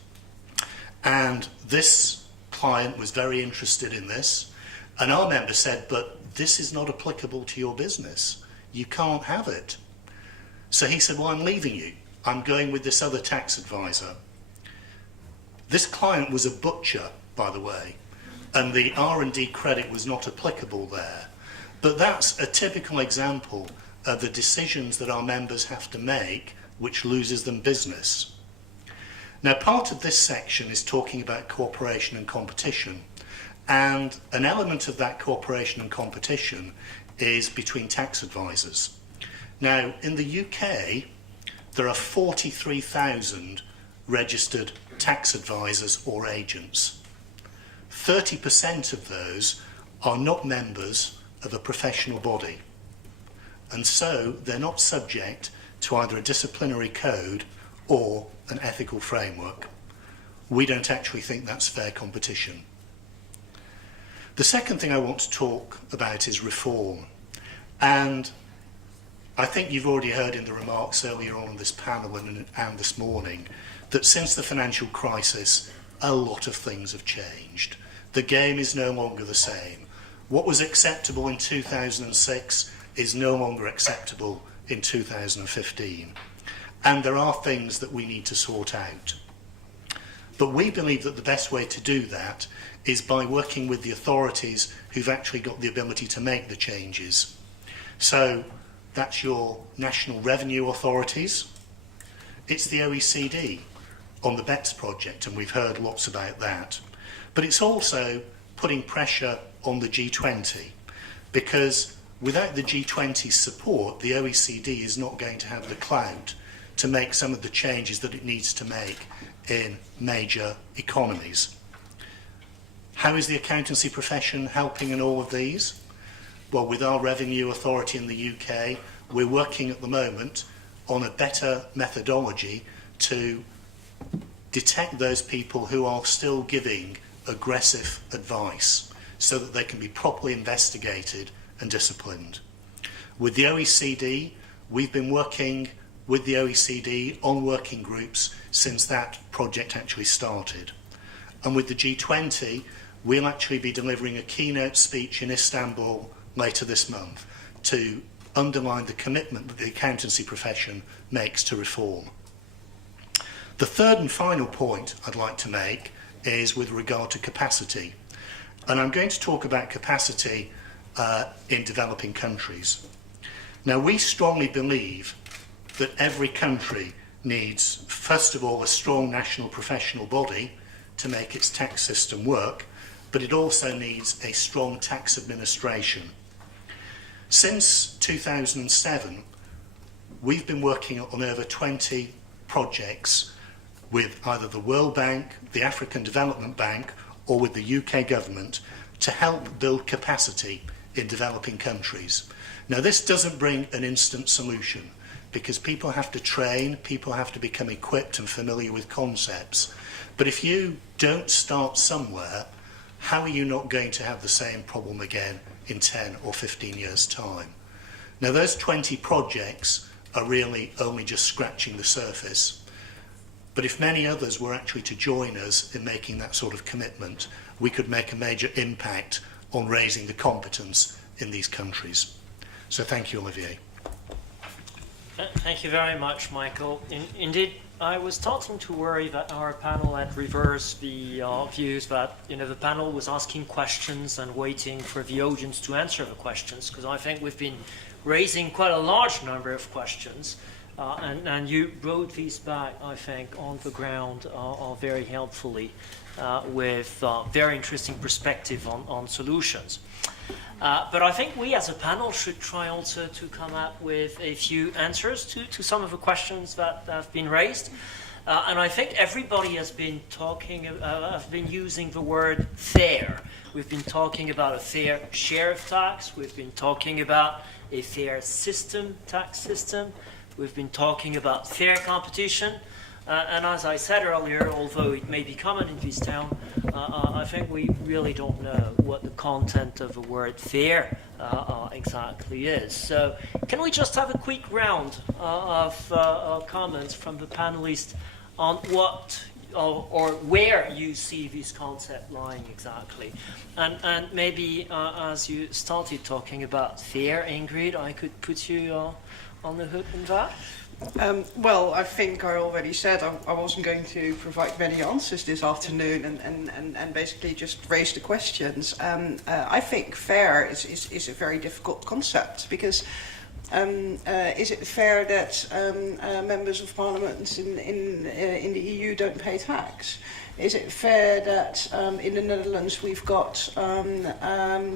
And this client was very interested in this. And our member said, but this is not applicable to your business. You can't have it. So he said, well, I'm leaving you. I'm going with this other tax advisor. This client was a butcher, by the way, and the R&D credit was not applicable there. But that's a typical example of the decisions that our members have to make, which loses them business. Now, part of this section is talking about cooperation and competition, and an element of that cooperation and competition is between tax advisors. Now, in the UK, there are 43,000 registered tax advisors or agents. 30% of those are not members of a professional body, and so they're not subject to either a disciplinary code or an ethical framework. We don't actually think that's fair competition. The second thing I want to talk about is reform, and I think you've already heard in the remarks earlier on this panel and this morning that since the financial crisis, a lot of things have changed. The game is no longer the same. What was acceptable in 2006 is no longer acceptable in 2015. And there are things that we need to sort out. But we believe that the best way to do that is by working with the authorities who've actually got the ability to make the changes. So that's your national revenue authorities. It's the OECD on the BEPS project, and we've heard lots about that. But it's also putting pressure on the G20, because without the G20's support, the OECD is not going to have the clout to make some of the changes that it needs to make in major economies. How is the accountancy profession helping in all of these? Well, with our revenue authority in the UK, we're working at the moment on a better methodology to detect those people who are still giving aggressive advice so that they can be properly investigated and disciplined. With the OECD, we've been working with the OECD on working groups since that project actually started. And with the G20, we'll actually be delivering a keynote speech in Istanbul later this month to underline the commitment that the accountancy profession makes to reform. The third and final point I'd like to make is with regard to capacity. And I'm going to talk about capacity in developing countries. Now, we strongly believe that every country needs, first of all, a strong national professional body to make its tax system work, but it also needs a strong tax administration. Since 2007, we've been working on over 20 projects with either the World Bank, the African Development Bank, or with the UK government to help build capacity in developing countries. Now, this doesn't bring an instant solution because people have to train, people have to become equipped and familiar with concepts. But if you don't start somewhere, how are you not going to have the same problem again in 10 or 15 years' time? Now, those 20 projects are really only just scratching the surface. But if many others were actually to join us in making that sort of commitment, we could make a major impact on raising the competence in these countries. So thank you, Olivier. Thank you very much, Michael. Indeed, I was starting to worry that our panel had reversed the views that the panel was asking questions and waiting for the audience to answer the questions, because I think we've been raising quite a large number of questions, and you brought these back, I think, on the ground very helpfully with very interesting perspective on solutions. But I think we as a panel should try also to come up with a few answers to some of the questions that have been raised. And I think everybody has been using the word fair. We've been talking about a fair share of tax. We've been talking about a fair system, tax system. We've been talking about fair competition. And as I said earlier, although it may be common in this town, I think we really don't know what the content of the word fair exactly is. So can we just have a quick round of comments from the panelists on what or where you see this concept lying exactly? And maybe as you started talking about fair, Ingrid, I could put you on the hook in that. Well, I think I already said I wasn't going to provide many answers this afternoon and basically just raise the questions. I think fair is a very difficult concept because is it fair that members of parliament in the EU don't pay tax? Is it fair that in the Netherlands we've got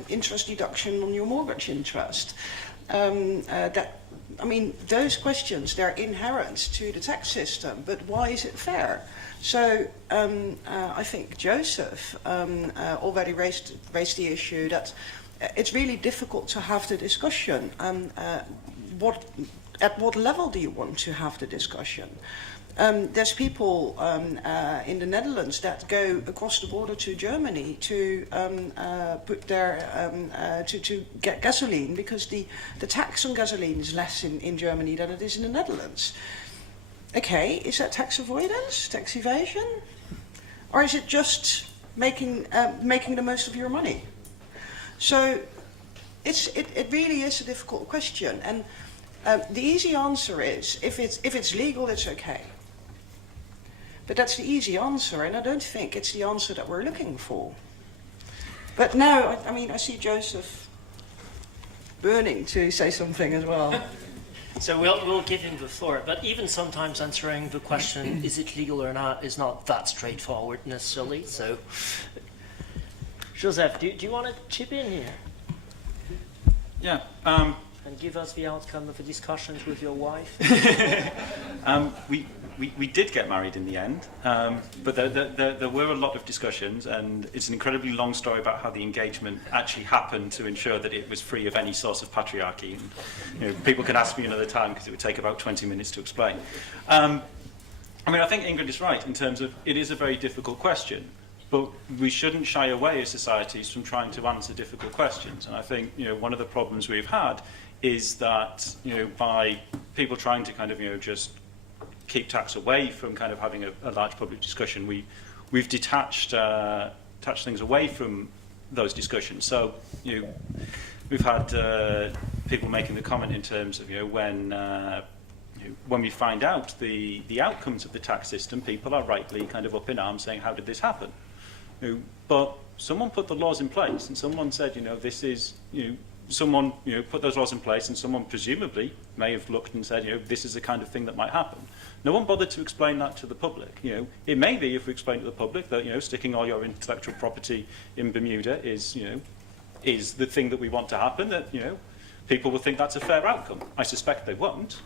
interest deduction on your mortgage interest? I mean, those questions, they're inherent to the tax system, but why is it fair? So I think Joseph already raised the issue that it's really difficult to have the discussion. At what level do you want to have the discussion? There's people in the Netherlands that go across the border to Germany to put their to get gasoline because the tax on gasoline is less in Germany than it is in the Netherlands. Okay, is that tax avoidance, tax evasion, or is it just making the most of your money? So it really is a difficult question, and the easy answer is if it's legal, it's okay. But that's the easy answer, and I don't think it's the answer that we're looking for. But now, I mean, I see Joseph burning to say something as well. So we'll give him the floor, but even sometimes answering the question, is it legal or not, is not that straightforward necessarily. So, Joseph, do you want to chip in here? Yeah. And give us the outcome of the discussions with your wife. We did get married in the end, but there were a lot of discussions, and it's an incredibly long story about how the engagement actually happened to ensure that it was free of any source of patriarchy. And, people can ask me another time because it would take about 20 minutes to explain. I think Ingrid is right in terms of it is a very difficult question, but we shouldn't shy away as societies from trying to answer difficult questions. And I think one of the problems we've had is that by people trying to kind of just keep tax away from kind of having a large public discussion, we've detached things away from those discussions. So we've had people making the comment in terms of when we find out the outcomes of the tax system, people are rightly kind of up in arms saying, how did this happen? But someone put the laws in place, and someone said, this is someone put those laws in place, and someone presumably may have looked and said, this is the kind of thing that might happen. No one bothered to explain that to the public. It may be, if we explain to the public that sticking all your intellectual property in Bermuda is the thing that we want to happen, that people will think that's a fair outcome. I suspect they won't.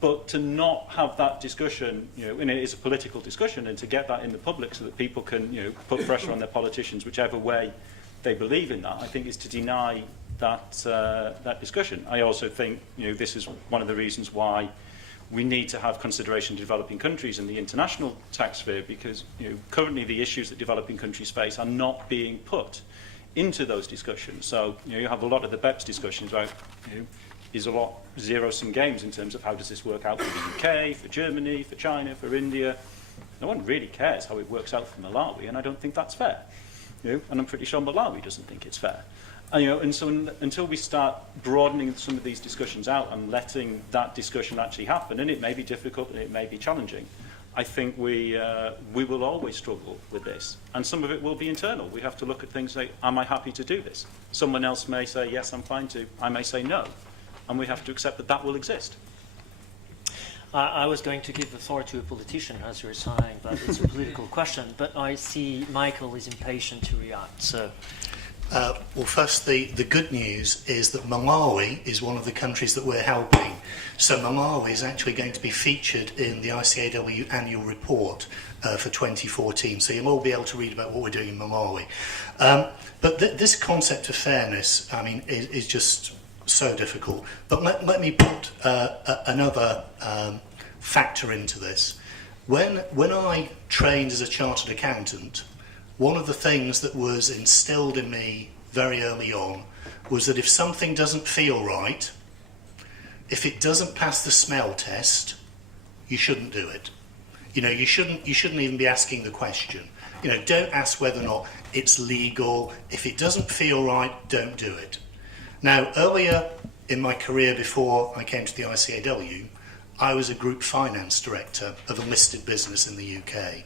But to not have that discussion, and it is a political discussion, and to get that in the public so that people can put pressure on their politicians whichever way they believe in that, I think is to deny that discussion. I also think this is one of the reasons why we need to have consideration of developing countries in the international tax sphere, because currently the issues that developing countries face are not being put into those discussions. So you have a lot of the BEPS discussions about is a lot zero-sum games in terms of how does this work out for the UK, for Germany, for China, for India. No one really cares how it works out for Malawi, and I don't think that's fair. And I'm pretty sure Malawi doesn't think it's fair. And so until we start broadening some of these discussions out and letting that discussion actually happen, and it may be difficult and it may be challenging, I think we will always struggle with this. And some of it will be internal. We have to look at things like, am I happy to do this? Someone else may say, yes, I'm fine to. I may say no. And we have to accept that that will exist. I was going to give the floor to a politician, as you're saying, but it's a political question. But I see Michael is impatient to react. So, well, first, the good news is that Malawi is one of the countries that we're helping. So Malawi is actually going to be featured in the ICAEW annual report for 2014. So you'll all be able to read about what we're doing in Malawi. But this concept of fairness, is just so difficult. But let me put another factor into this. When I trained as a chartered accountant, one of the things that was instilled in me very early on was that if something doesn't feel right, if it doesn't pass the smell test, you shouldn't do it. You shouldn't even be asking the question. Don't ask whether or not it's legal. If it doesn't feel right, don't do it. Now, earlier in my career before I came to the ICAEW, I was a group finance director of a listed business in the UK.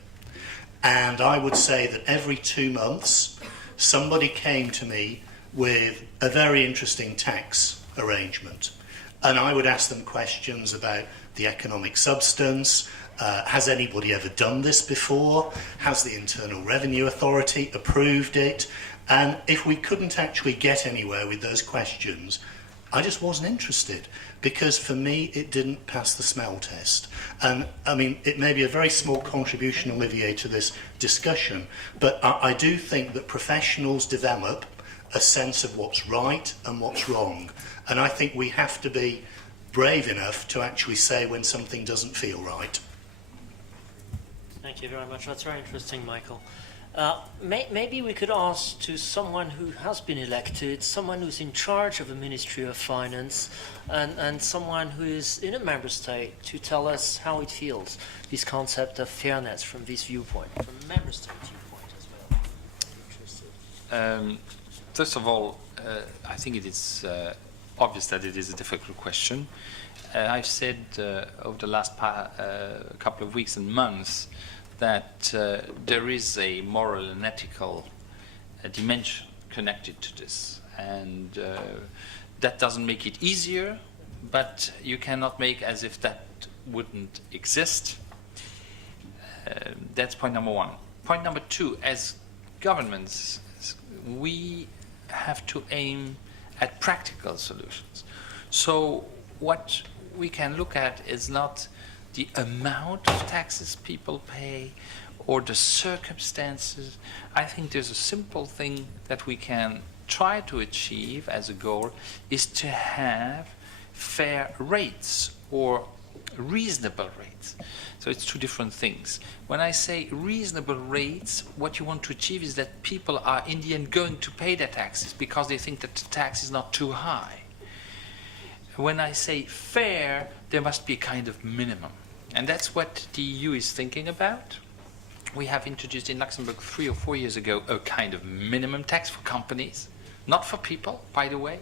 And I would say that every 2 months, somebody came to me with a very interesting tax arrangement. And I would ask them questions about the economic substance. Has anybody ever done this before? Has the Internal Revenue Authority approved it? And if we couldn't actually get anywhere with those questions, I just wasn't interested, because for me it didn't pass the smell test. And it may be a very small contribution, Olivier, to this discussion, but I do think that professionals develop a sense of what's right and what's wrong. And I think we have to be brave enough to actually say when something doesn't feel right. thank you very much. That's very interesting, Michael. Maybe we could ask to someone who has been elected, someone who's in charge of a Ministry of Finance, and someone who is in a member state, to tell us how it feels, this concept of fairness from this viewpoint, from a member state viewpoint as well. I'm interested. First of all, I think it is obvious that it is a difficult question. I've said over the last couple of weeks and months that there is a moral and ethical dimension connected to this, and that doesn't make it easier, but you cannot make as if that wouldn't exist. That's point number one. Point number two, as governments, we have to aim at practical solutions. So what we can look at is not the amount of taxes people pay or the circumstances. I think there's a simple thing that we can try to achieve as a goal, is to have fair rates or reasonable rates. So it's two different things. When I say reasonable rates, what you want to achieve is that people are in the end going to pay their taxes because they think that the tax is not too high. When I say fair, there must be a kind of minimum. And that's what the EU is thinking about. We have introduced in Luxembourg 3 or 4 years ago a kind of minimum tax for companies, not for people, by the way,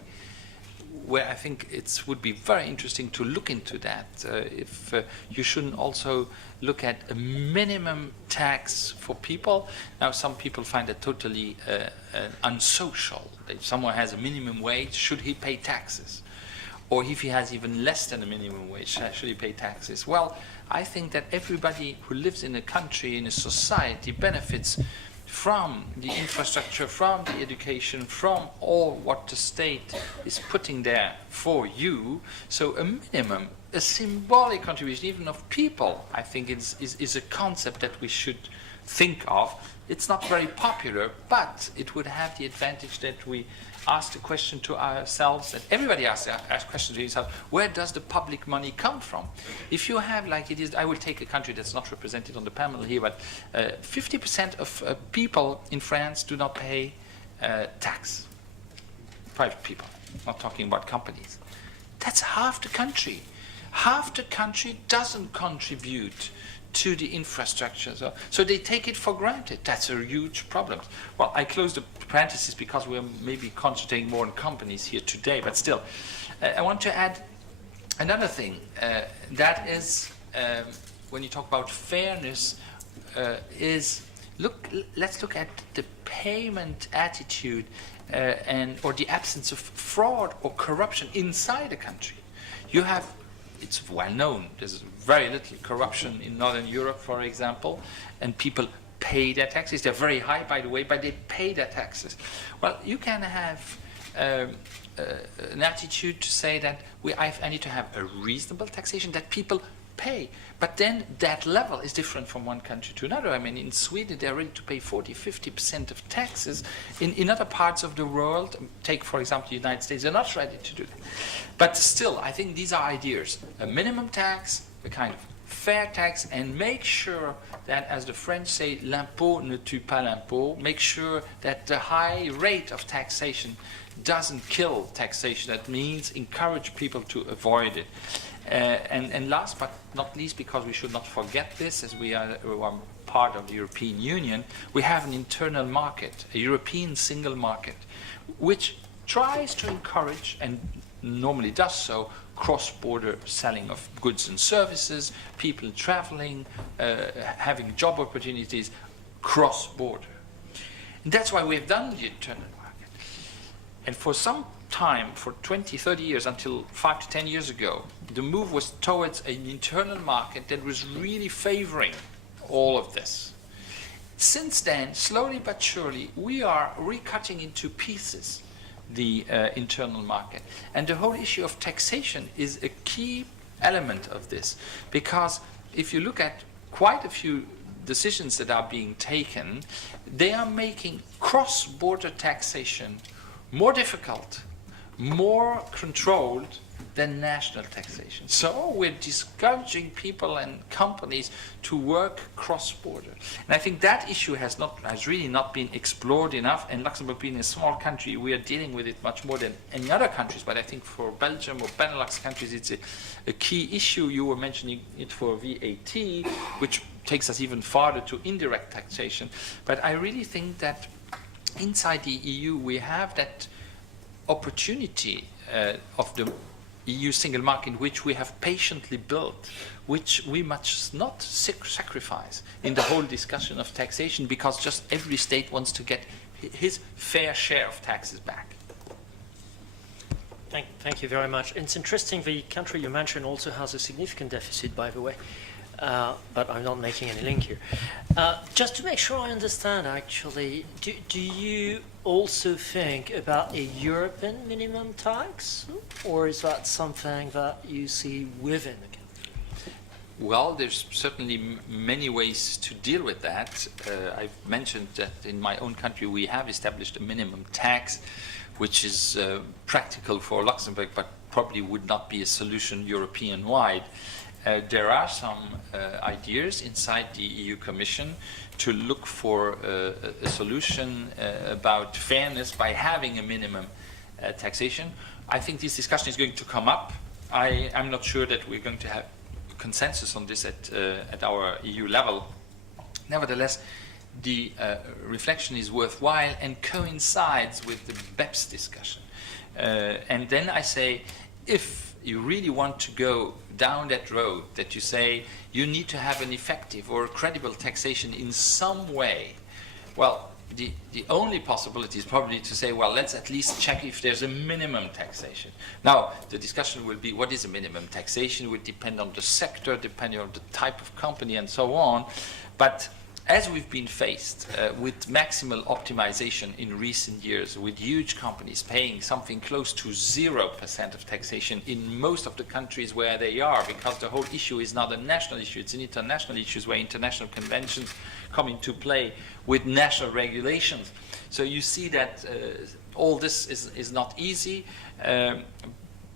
where I think it would be very interesting to look into that. If you shouldn't also look at a minimum tax for people. Now, some people find that totally unsocial. If someone has a minimum wage, should he pay taxes? Or if he has even less than a minimum wage, should he pay taxes? Well, I think that everybody who lives in a country, in a society, benefits from the infrastructure, from the education, from all what the state is putting there for you. So a minimum, a symbolic contribution, even of people, I think is a concept that we should think of. It's not very popular, but it would have the advantage that we ask the question to ourselves, that everybody asks questions to themselves, where does the public money come from? If you have, like it is, I will take a country that's not represented on the panel here, but 50% of people in France do not pay tax. Private people, not talking about companies. That's half the country. Half the country doesn't contribute to the infrastructure. So they take it for granted. That's a huge problem. Well, I close the parentheses because we're maybe concentrating more on companies here today, but still. I want to add another thing. That is, when you talk about fairness, let's look at the payment attitude or the absence of fraud or corruption inside a country. You have, it's well known, there's very little corruption in Northern Europe, for example, and people pay their taxes. They're very high, by the way, but they pay their taxes. Well, you can have an attitude to say that I need to have a reasonable taxation that people pay. But then that level is different from one country to another. I mean, in Sweden, they're ready to pay 40-50% of taxes. In other parts of the world, take, for example, the United States, they're not ready to do that. But still, I think these are ideas. A minimum tax, a kind of fair tax, and make sure that, as the French say, l'impôt ne tue pas l'impôt, make sure that the high rate of taxation doesn't kill taxation. That means encourage people to avoid it. And last but not least, because we should not forget this, as we are part of the European Union, we have an internal market, a European single market, which tries to encourage, and normally does so, cross-border selling of goods and services, people traveling, having job opportunities cross-border. And that's why we've done the internal market. And for some time, for 20, 30 years, until 5 to 10 years ago, the move was towards an internal market that was really favoring all of this. Since then, slowly but surely, we are recutting into pieces the internal market. And the whole issue of taxation is a key element of this, because if you look at quite a few decisions that are being taken, they are making cross-border taxation more difficult, more controlled than national taxation. So we're discouraging people and companies to work cross-border. And I think that issue has really not been explored enough, and Luxembourg being a small country, we are dealing with it much more than any other countries, but I think for Belgium or Benelux countries it's a key issue. You were mentioning it for VAT, which takes us even farther to indirect taxation. But I really think that inside the EU we have that opportunity of the EU single market, which we have patiently built, which we must not sacrifice in the whole discussion of taxation, because just every state wants to get his fair share of taxes back. Thank you very much. It's interesting, the country you mentioned also has a significant deficit, by the way. but I'm not making any link here. Just to make sure I understand, actually, do you also think about a European minimum tax, or is that something that you see within the country? Well, there's certainly many ways to deal with that. I've mentioned that in my own country we have established a minimum tax, which is practical for Luxembourg, but probably would not be a solution European-wide. There are some ideas inside the EU Commission to look for a solution about fairness by having a minimum taxation. I think this discussion is going to come up. I'm not sure that we're going to have consensus on this at our EU level. Nevertheless, the reflection is worthwhile and coincides with the BEPS discussion. And then I say, if you really want to go down that road, that you say you need to have an effective or credible taxation in some way, well, the only possibility is probably to say, well, let's at least check if there's a minimum taxation. Now, the discussion will be, what is a minimum taxation? It would depend on the sector, depending on the type of company and so on. But as we've been faced with maximal optimization in recent years, with huge companies paying something close to 0% of taxation in most of the countries where they are, because the whole issue is not a national issue, it's an international issue where international conventions come into play with national regulations. So you see that all this is not easy,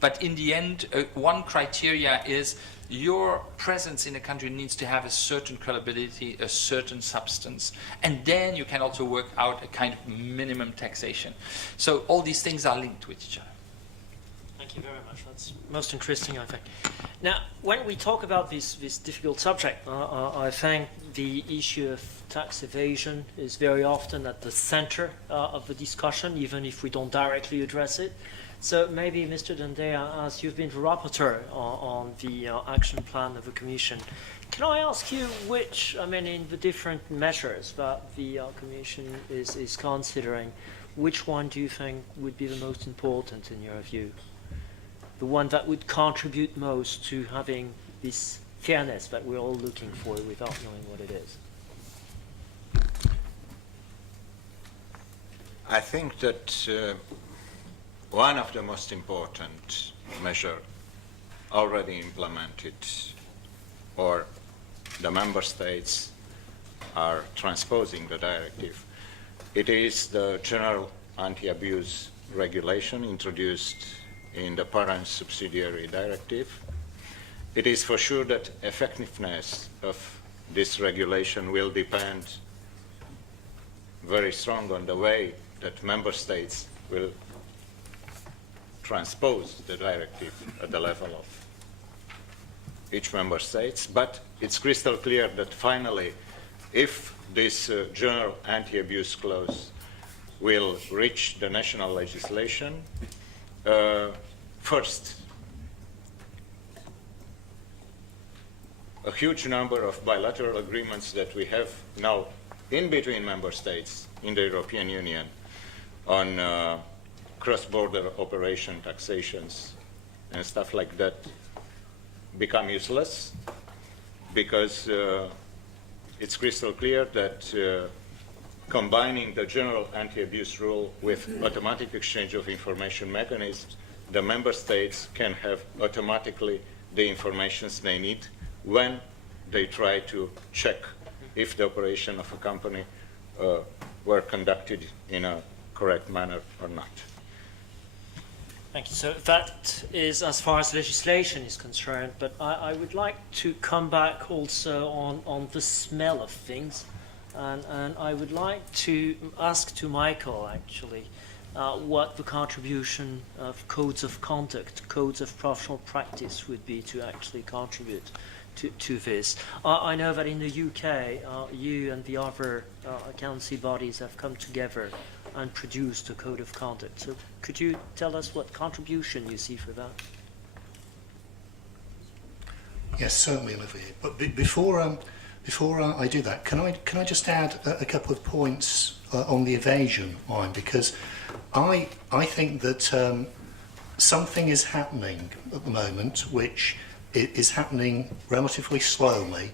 but in the end, one criteria is your presence in a country needs to have a certain credibility, a certain substance, and then you can also work out a kind of minimum taxation. So all these things are linked with each other. Thank you very much. That's most interesting, I think. Now, when we talk about this difficult subject, I think the issue of tax evasion is very often at the center of the discussion, even if we don't directly address it. So maybe, Mr. Dandea, as you've been the rapporteur on the action plan of the Commission, can I ask you which, in the different measures that the Commission is considering, which one do you think would be the most important in your view? The one that would contribute most to having this fairness that we're all looking for without knowing what it is? I think that one of the most important measures already implemented, or the member states are transposing the directive, it is the General Anti-Abuse Regulation introduced in the Parent Subsidiary Directive. It is for sure that effectiveness of this regulation will depend very strong on the way that member states will transpose the directive at the level of each member state, but it's crystal clear that finally, if this general anti-abuse clause will reach the national legislation, first, a huge number of bilateral agreements that we have now in between member states in the European Union on cross-border operation taxations and stuff like that become useless, because it's crystal clear that combining the general anti-abuse rule with automatic exchange of information mechanisms, the member states can have automatically the information they need when they try to check if the operation of a company were conducted in a correct manner or not. Thank you. So that is as far as legislation is concerned, but I would like to come back also on the smell of things, and I would like to ask to Michael, actually, what the contribution of codes of conduct, codes of professional practice would be to actually contribute to this. I know that in the UK, you and the other accountancy bodies have come together and produced a code of conduct. So could you tell us what contribution you see for that? Yes, certainly, Olivier. But before I do that, can I just add a couple of points on the evasion line, because I think that something is happening at the moment which is happening relatively slowly,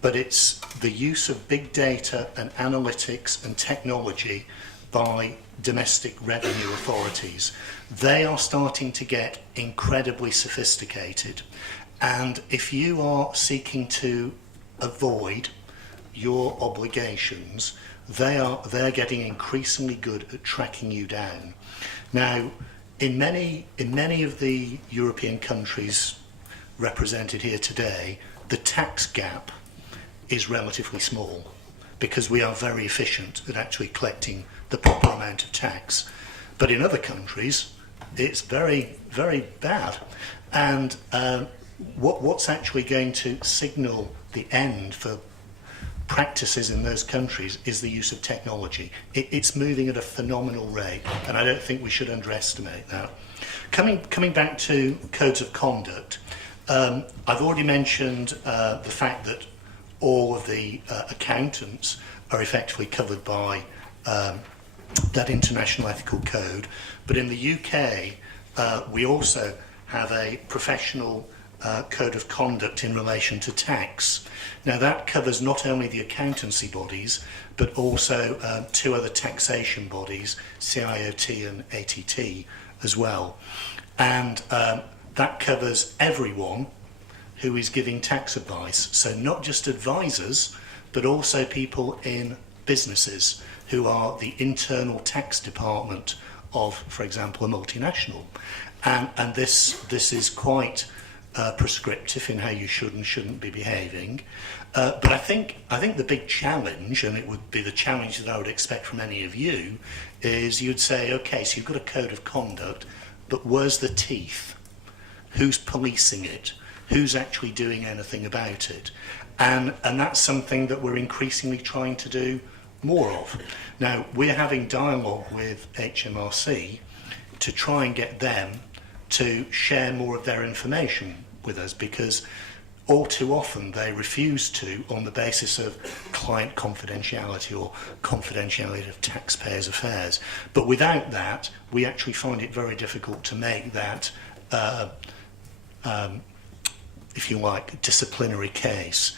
but it's the use of big data and analytics and technology by domestic revenue authorities. They are starting to get incredibly sophisticated, and if you are seeking to avoid your obligations, they're getting increasingly good at tracking you down. Now, in many of the European countries represented here today, the tax gap is relatively small because we are very efficient at actually collecting the proper amount of tax. But in other countries, it's very, very bad. And what's actually going to signal the end for practices in those countries is the use of technology. It's moving at a phenomenal rate, and I don't think we should underestimate that. Coming back to codes of conduct, I've already mentioned the fact that all of the accountants are effectively covered by that international ethical code. But in the UK, we also have a professional code of conduct in relation to tax. Now that covers not only the accountancy bodies, but also two other taxation bodies, CIOT and ATT as well. And that covers everyone who is giving tax advice. So not just advisors, but also people in businesses who are the internal tax department of, for example, a multinational. And this is quite prescriptive in how you should and shouldn't be behaving. But I think the big challenge, and it would be the challenge that I would expect from any of you, is you'd say, okay, so you've got a code of conduct, but where's the teeth? Who's policing it? Who's actually doing anything about it? And that's something that we're increasingly trying to do more of. Now, we're having dialogue with HMRC to try and get them to share more of their information with us, because all too often they refuse to on the basis of client confidentiality or confidentiality of taxpayers' affairs. But without that, we actually find it very difficult to make that, if you like, disciplinary case.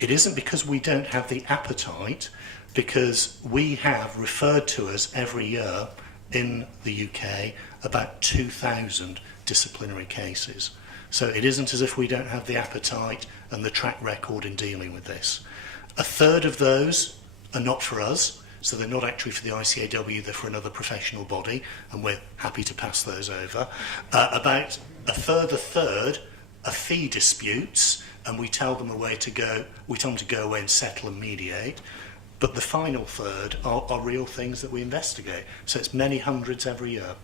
It isn't because we don't have the appetite, because we have referred to us every year in the UK about 2,000 disciplinary cases. So it isn't as if we don't have the appetite and the track record in dealing with this. A third of those are not for us, so they're not actually for the ICAEW, they're for another professional body, and we're happy to pass those over. About a further third are fee disputes, and we tell them to go away and settle and mediate. But the final third are real things that we investigate. So it's many hundreds every year.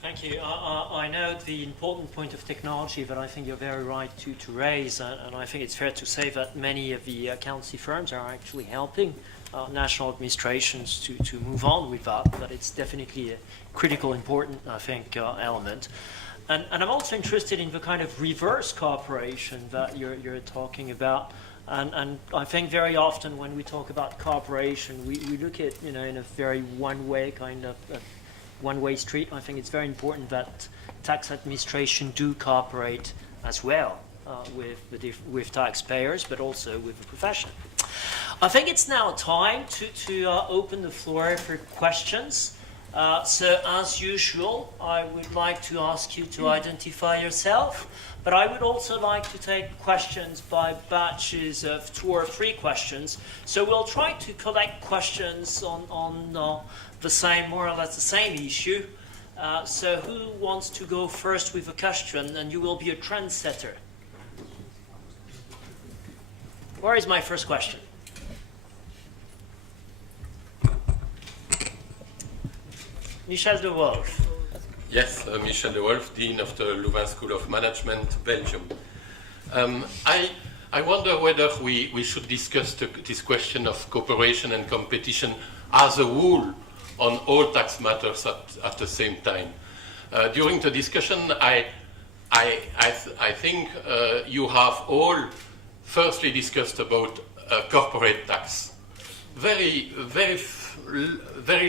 Thank you. I know the important point of technology, but I think you're very right to raise, and I think it's fair to say that many of the accountancy firms are actually helping national administrations to move on with that, but it's definitely a critical, important, I think, element. And I'm also interested in the kind of reverse cooperation that you're talking about. And I think very often when we talk about cooperation, we look at, in a very one-way kind of one-way street. I think it's very important that tax administration do cooperate as well with taxpayers, but also with the profession. I think it's now time to open the floor for questions. So as usual, I would like to ask you to identify yourself, but I would also like to take questions by batches of 2 or 3 questions. So we'll try to collect questions on the same, more or less the same issue. So who wants to go first with a question, and you will be a trendsetter? Where is my first question? Michel de Wolf. Yes, Michel de Wolf, Dean of the Louvain School of Management, Belgium. I wonder whether we should discuss this question of cooperation and competition as a rule on all tax matters at the same time. During the discussion, I think you have all firstly discussed about corporate tax. Very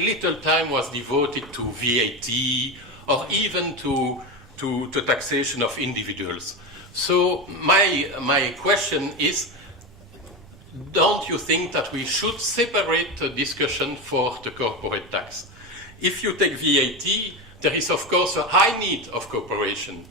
little time was devoted to VAT or even to to the taxation of individuals. So my question is, don't you think that we should separate the discussion for the corporate tax? If you take VAT, there is of course a high need of cooperation.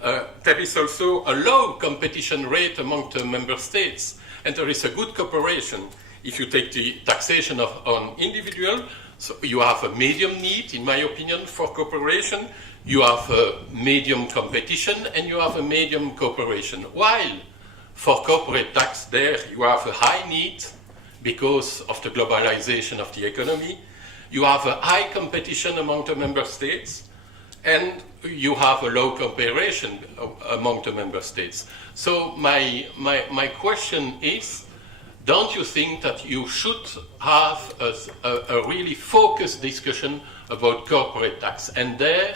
There is also a low competition rate among the member states, and there is a good cooperation. If you take the taxation on individual, so you have a medium need, in my opinion, for cooperation, you have a medium competition, and you have a medium cooperation. While for corporate tax there, you have a high need because of the globalization of the economy, you have a high competition among the member states, and you have a low cooperation among the member states. So my question is, don't you think that you should have a really focused discussion about corporate tax, and there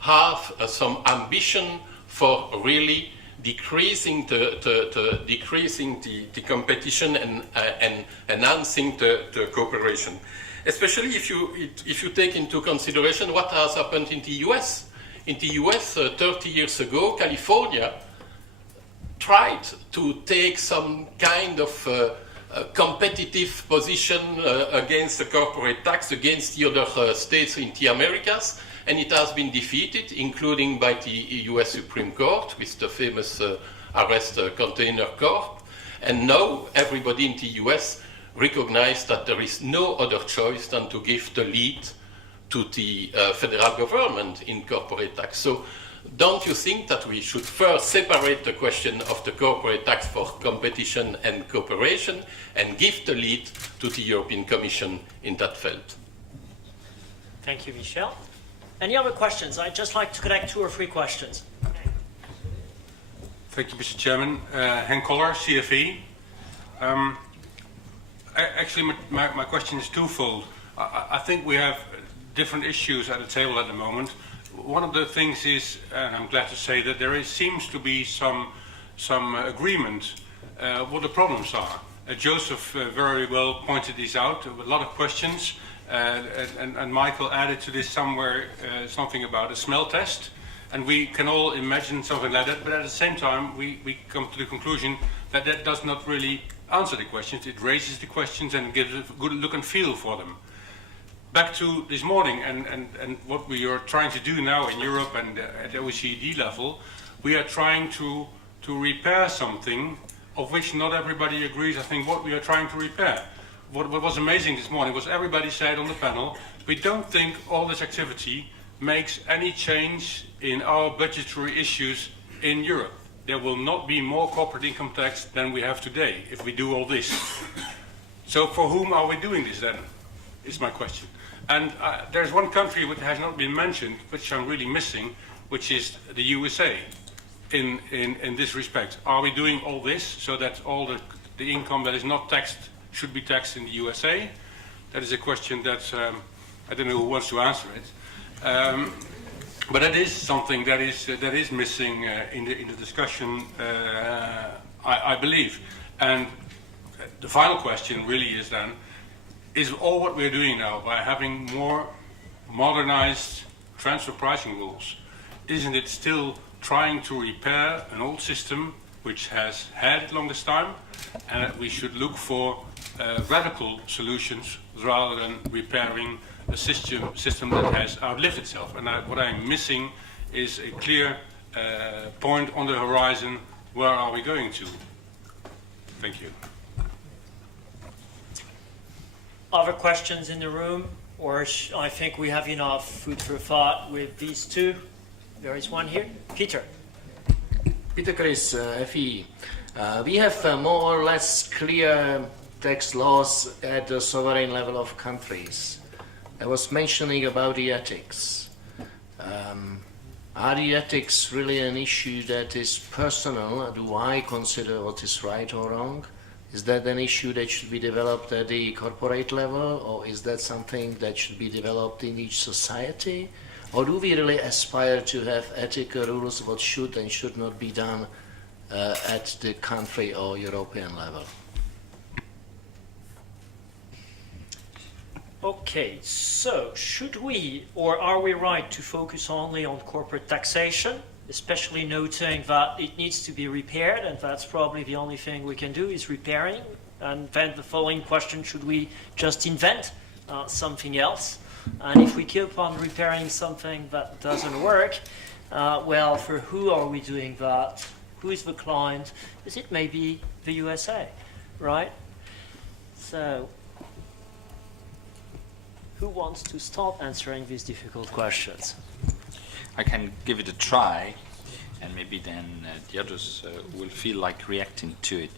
have some ambition for really decreasing the competition and enhancing the cooperation? Especially if you take into consideration what has happened in the US. In the US, 30 years ago, California tried to take some kind of competitive position against the corporate tax, against the other states in the Americas, and it has been defeated, including by the US Supreme Court with the famous arrest container corp. And now everybody in the US recognize that there is no other choice than to give the lead to the federal government in corporate tax. So don't you think that we should first separate the question of the corporate tax for competition and cooperation and give the lead to the European Commission in that field? Thank you, Michel. Any other questions? I'd just like to connect 2 or 3 questions. Thank you, Mr. Chairman. Henk Koller, CFE. Actually, my question is twofold. I think we have different issues at the table at the moment. One of the things is, and I'm glad to say, that there seems to be some agreement what the problems are. Joseph very well pointed these out, a lot of questions, and Michael added to this somewhere something about a smell test, and we can all imagine something like that, but at the same time we come to the conclusion that that does not really answer the questions. It raises the questions and gives a good look and feel for them. Back to this morning and what we are trying to do now in Europe and at the OECD level, we are trying to repair something of which not everybody agrees, I think, what we are trying to repair. What was amazing this morning was everybody said on the panel, we don't think all this activity makes any change in our budgetary issues in Europe. There will not be more corporate income tax than we have today if we do all this. So for whom are we doing this then, is my question. And there's one country which has not been mentioned, which I'm really missing, which is the USA in this respect. Are we doing all this so that all the income that is not taxed should be taxed in the USA? That is a question that I don't know who wants to answer it. But that is something that is missing in the discussion, I believe. And the final question really is then, is all what we're doing now by having more modernized transfer pricing rules, isn't it still trying to repair an old system which has had it longest time, and that we should look for radical solutions rather than repairing a system that has outlived itself? And what I'm missing is a clear point on the horizon. Where are we going to? Thank you. Other questions in the room? Or I think we have enough food for thought with these 2. There is one here. Peter. Peter Chris, FE. We have more or less clear tax laws at the sovereign level of countries. I was mentioning about the ethics. Are the ethics really an issue that is personal? Do I consider what is right or wrong? Is that an issue that should be developed at the corporate level, or is that something that should be developed in each society? Or do we really aspire to have ethical rules what should and should not be done at the country or European level? Okay, so should we or are we right to focus only on corporate taxation, especially noting that it needs to be repaired, and that's probably the only thing we can do is repairing? And then the following question, should we just invent something else? And if we keep on repairing something that doesn't work, well, for who are we doing that? Who is the client? Is it maybe the USA, right? So, who wants to start answering these difficult questions? I can give it a try, and maybe then the others will feel like reacting to it.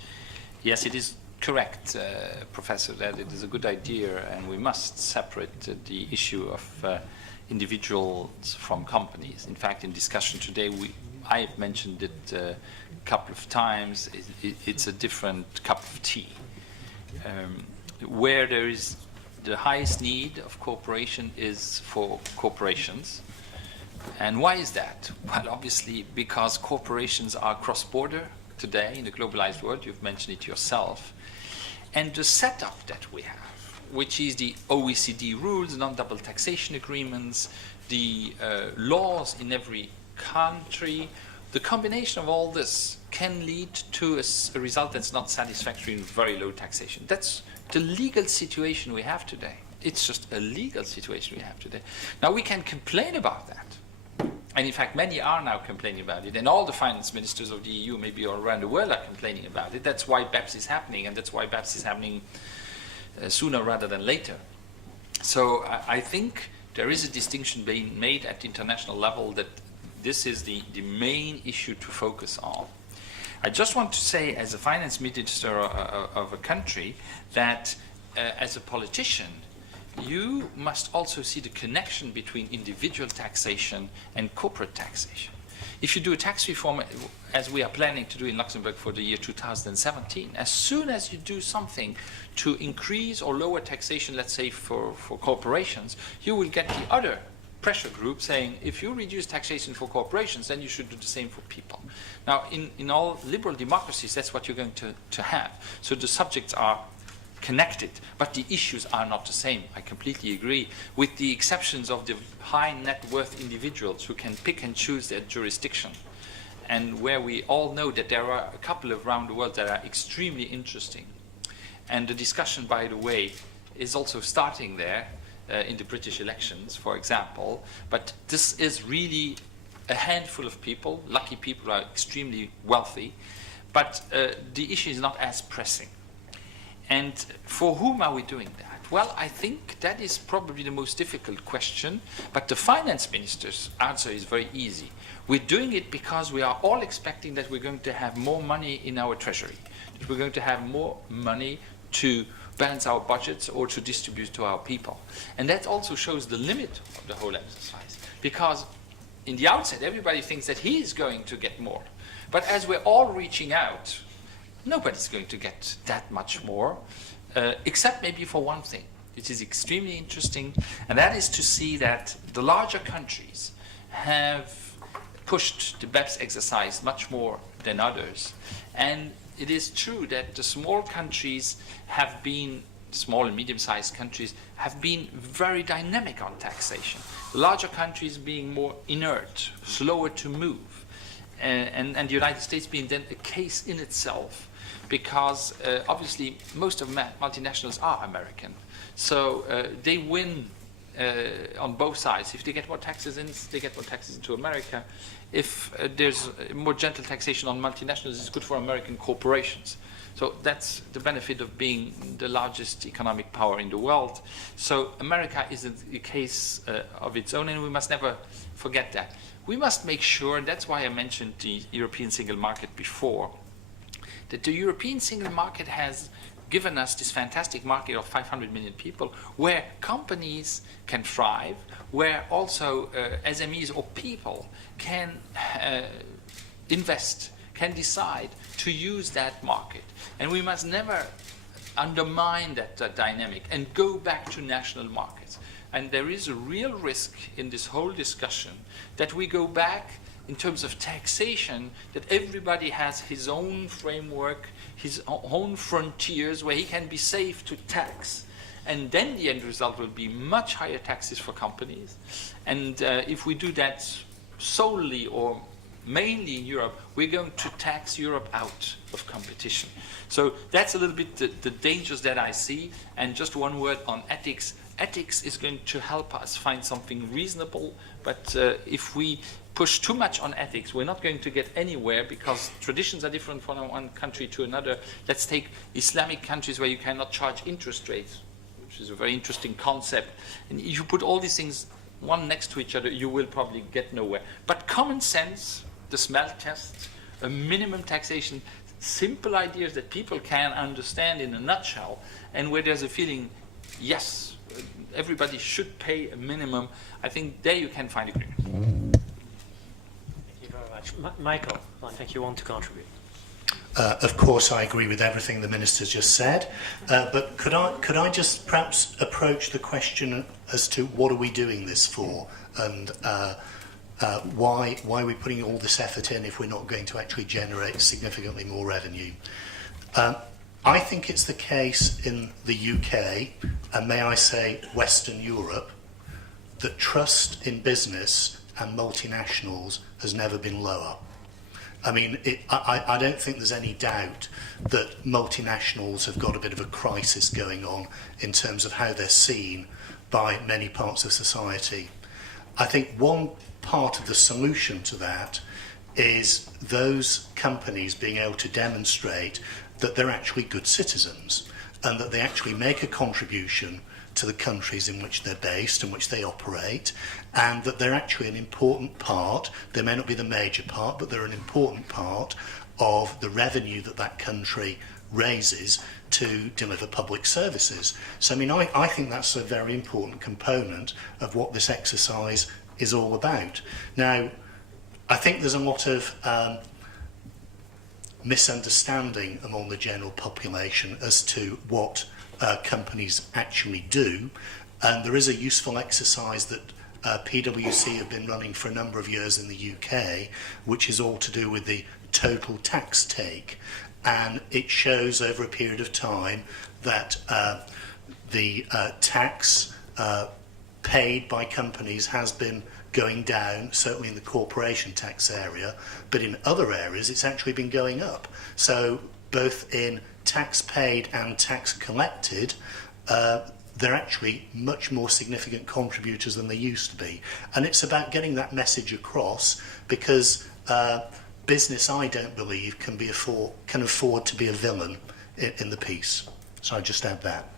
Yes, it is correct, Professor, that it is a good idea, and we must separate the issue of individuals from companies. In fact, in discussion today, I've mentioned it a couple of times. It's a different cup of tea. Where there is the highest need of cooperation is for corporations. And why is that? Well, obviously, because corporations are cross-border today in the globalized world. You've mentioned it yourself. And the setup that we have, which is the OECD rules, non-double taxation agreements, the laws in every country, the combination of all this can lead to a result that's not satisfactory in very low taxation. That's the legal situation we have today. It's just a legal situation we have today. Now, we can complain about that. And in fact, many are now complaining about it. And all the finance ministers of the EU, maybe all around the world, are complaining about it. That's why BEPS is happening, and that's why BEPS is happening sooner rather than later. So I think there is a distinction being made at the international level that this is the main issue to focus on. I just want to say, as a finance minister of a country, that as a politician, you must also see the connection between individual taxation and corporate taxation. If you do a tax reform, as we are planning to do in Luxembourg for the year 2017, as soon as you do something to increase or lower taxation, let's say for corporations, you will get the other pressure group saying, if you reduce taxation for corporations, then you should do the same for people. Now, in all liberal democracies, that's what you're going to have. So the subjects are connected, but the issues are not the same. I completely agree, with the exceptions of the high net worth individuals who can pick and choose their jurisdiction, and where we all know that there are a couple around the world that are extremely interesting. And the discussion, by the way, is also starting there in the British elections, for example. But this is really a handful of people, lucky people who are extremely wealthy, but the issue is not as pressing. And for whom are we doing that? Well, I think that is probably the most difficult question, but the finance minister's answer is very easy. We're doing it because we are all expecting that we're going to have more money in our treasury, that we're going to have more money to balance our budgets or to distribute to our people. And that also shows the limit of the whole exercise, because in the outset, everybody thinks that he is going to get more. But as we're all reaching out, nobody's going to get that much more, except maybe for one thing, which is extremely interesting, and that is to see that the larger countries have pushed the BEPS exercise much more than others. And it is true that the small countries have been, small and medium-sized countries, have been very dynamic on taxation. The larger countries being more inert, slower to move, and the United States being then a case in itself, because obviously most of multinationals are American. So they win on both sides. If they get more taxes in, they get more taxes into America. If there's more gentle taxation on multinationals, it's good for American corporations. So that's the benefit of being the largest economic power in the world. So America is a case of its own, and we must never forget that. We must make sure, and that's why I mentioned the European single market before, that the European single market has given us this fantastic market of 500 million people, where companies can thrive, where also SMEs or people can invest, can decide to use that market. And we must never undermine that dynamic and go back to national markets. And there is a real risk in this whole discussion that we go back in terms of taxation, that everybody has his own framework, his own frontiers where he can be safe to tax. and then the end result will be much higher taxes for companies. And if we do that solely or mainly in Europe, we're going to tax Europe out of competition. So that's a little bit the dangers that I see. And just one word on ethics. Ethics is going to help us find something reasonable, but if we push too much on ethics, we're not going to get anywhere, because traditions are different from one country to another. Let's take Islamic countries where you cannot charge interest rates, which is a very interesting concept. And if you put all these things one next to each other, you will probably get nowhere. But common sense, the smell test, a minimum taxation, simple ideas that people can understand in a nutshell, and where there's a feeling, yes, everybody should pay a minimum, I think there you can find agreement. Thank you very much. Michael, I think you want to contribute. Of course, I agree with everything the Minister's just said, but could I just perhaps approach the question as to what are we doing this for, and why are we putting all this effort in if we're not going to actually generate significantly more revenue? I think it's the case in the UK, and may I say Western Europe, that trust in business and multinationals has never been lower. I mean, I don't think there's any doubt that multinationals have got a bit of a crisis going on in terms of how they're seen by many parts of society. I think one part of the solution to that is those companies being able to demonstrate that they're actually good citizens and that they actually make a contribution to the countries in which they're based and which they operate, and that they're actually an important part, they may not be the major part, but they're an important part of the revenue that that country raises to deliver public services. So I mean, I think that's a very important component of what this exercise is all about. Now, I think there's a lot of misunderstanding among the general population as to what companies actually do, and there is a useful exercise that PwC have been running for a number of years in the UK, which is all to do with the total tax take, and it shows over a period of time that the tax paid by companies has been going down, certainly in the corporation tax area, but in other areas it's actually been going up. So both in tax paid and tax collected, they're actually much more significant contributors than they used to be. And it's about getting that message across, because business, I don't believe, can afford to be a villain in the piece. So I just add that.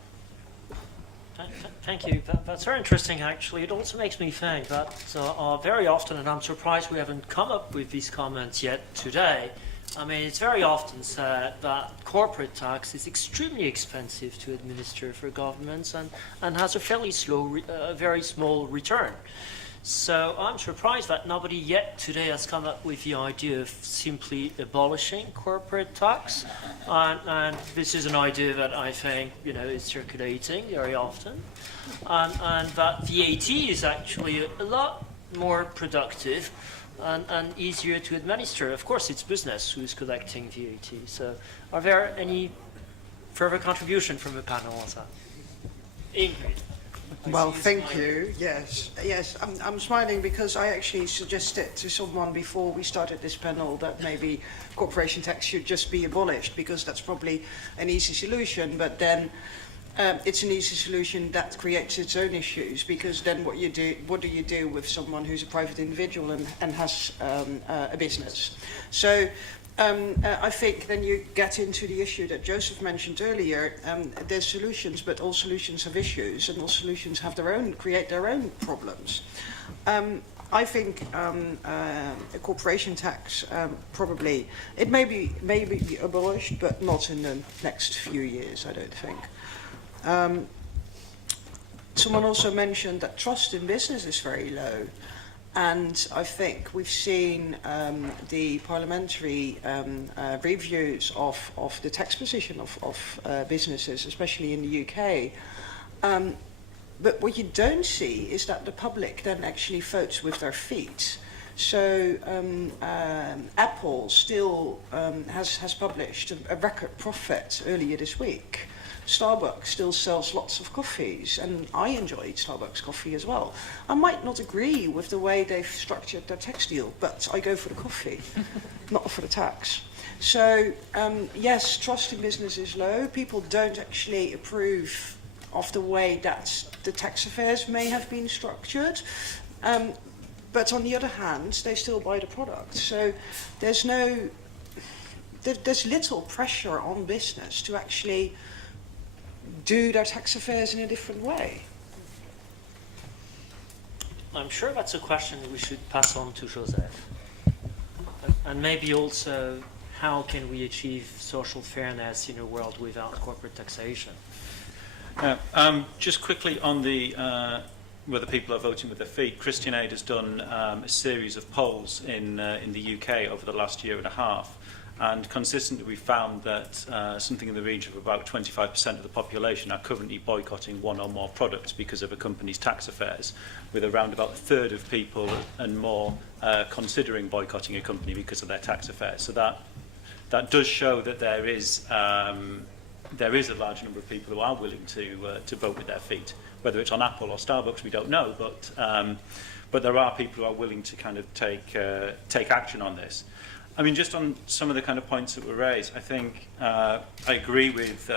Thank you. That's very interesting, actually. It also makes me think that very often, and I'm surprised we haven't come up with these comments yet today, I mean, it's very often said that corporate tax is extremely expensive to administer for governments and has a fairly very small return. So I'm surprised that nobody yet today has come up with the idea of simply abolishing corporate tax. And this is an idea that I think, is circulating very often. And that VAT is actually a lot more productive and easier to administer. Of course, it's business who's collecting VAT. So are there any further contribution from the panel on that? Ingrid. Well, thank you. Yes, I'm smiling because I actually suggested to someone before we started this panel that maybe corporation tax should just be abolished, because that's probably an easy solution. But then it's an easy solution that creates its own issues, because then what do you do with someone who's a private individual and has a business? So I think then you get into the issue that Joseph mentioned earlier. There's solutions, but all solutions have issues, and all solutions have create their own problems. I think a corporation tax probably it may be abolished, but not in the next few years, I don't think. Someone also mentioned that trust in business is very low. And I think we've seen the parliamentary reviews of the tax position of businesses, especially in the UK. But what you don't see is that the public then actually votes with their feet. So Apple still has published a record profit earlier this week. Starbucks still sells lots of coffees, and I enjoy Starbucks coffee as well. I might not agree with the way they've structured their tax deal, but I go for the coffee, not for the tax. So, yes, trust in business is low. People don't actually approve of the way that the tax affairs may have been structured. But on the other hand, they still buy the product. So there's little pressure on business to actually do their tax affairs in a different way. I'm sure that's a question that we should pass on to Joseph. And maybe also, how can we achieve social fairness in a world without corporate taxation? Just quickly on the whether people are voting with their feet, Christian Aid has done a series of polls in the UK over the last year and a half, and consistently we found that something in the region of about 25% of the population are currently boycotting one or more products because of a company's tax affairs, with around about a third of people and more considering boycotting a company because of their tax affairs. So that does show that there is a large number of people who are willing to vote with their feet. Whether it's on Apple or Starbucks, we don't know, but there are people who are willing to kind of take action on this. I mean, just on some of the kind of points that were raised, I think I agree with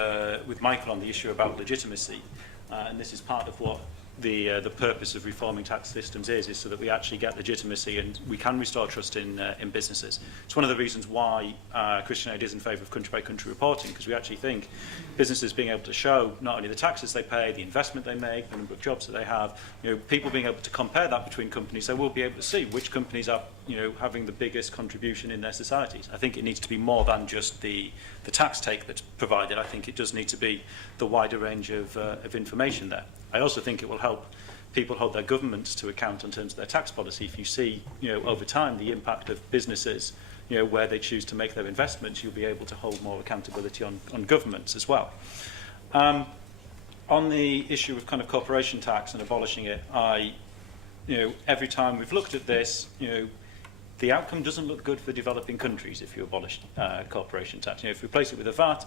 Michael on the issue about legitimacy, and this is part of what the purpose of reforming tax systems is so that we actually get legitimacy and we can restore trust in businesses. It's one of the reasons why Christian Aid is in favour of country-by-country reporting, because we actually think businesses being able to show not only the taxes they pay, the investment they make, the number of jobs that they have, people being able to compare that between companies, they will be able to see which companies are having the biggest contribution in their societies. I think it needs to be more than just the tax take that's provided. I think it does need to be the wider range of information there. I also think it will help people hold their governments to account in terms of their tax policy. If you see, over time, the impact of businesses, where they choose to make their investments, you'll be able to hold more accountability on governments as well. On the issue of kind of corporation tax and abolishing it, every time we've looked at this, the outcome doesn't look good for developing countries if you abolish corporation tax. If we replace it with a VAT,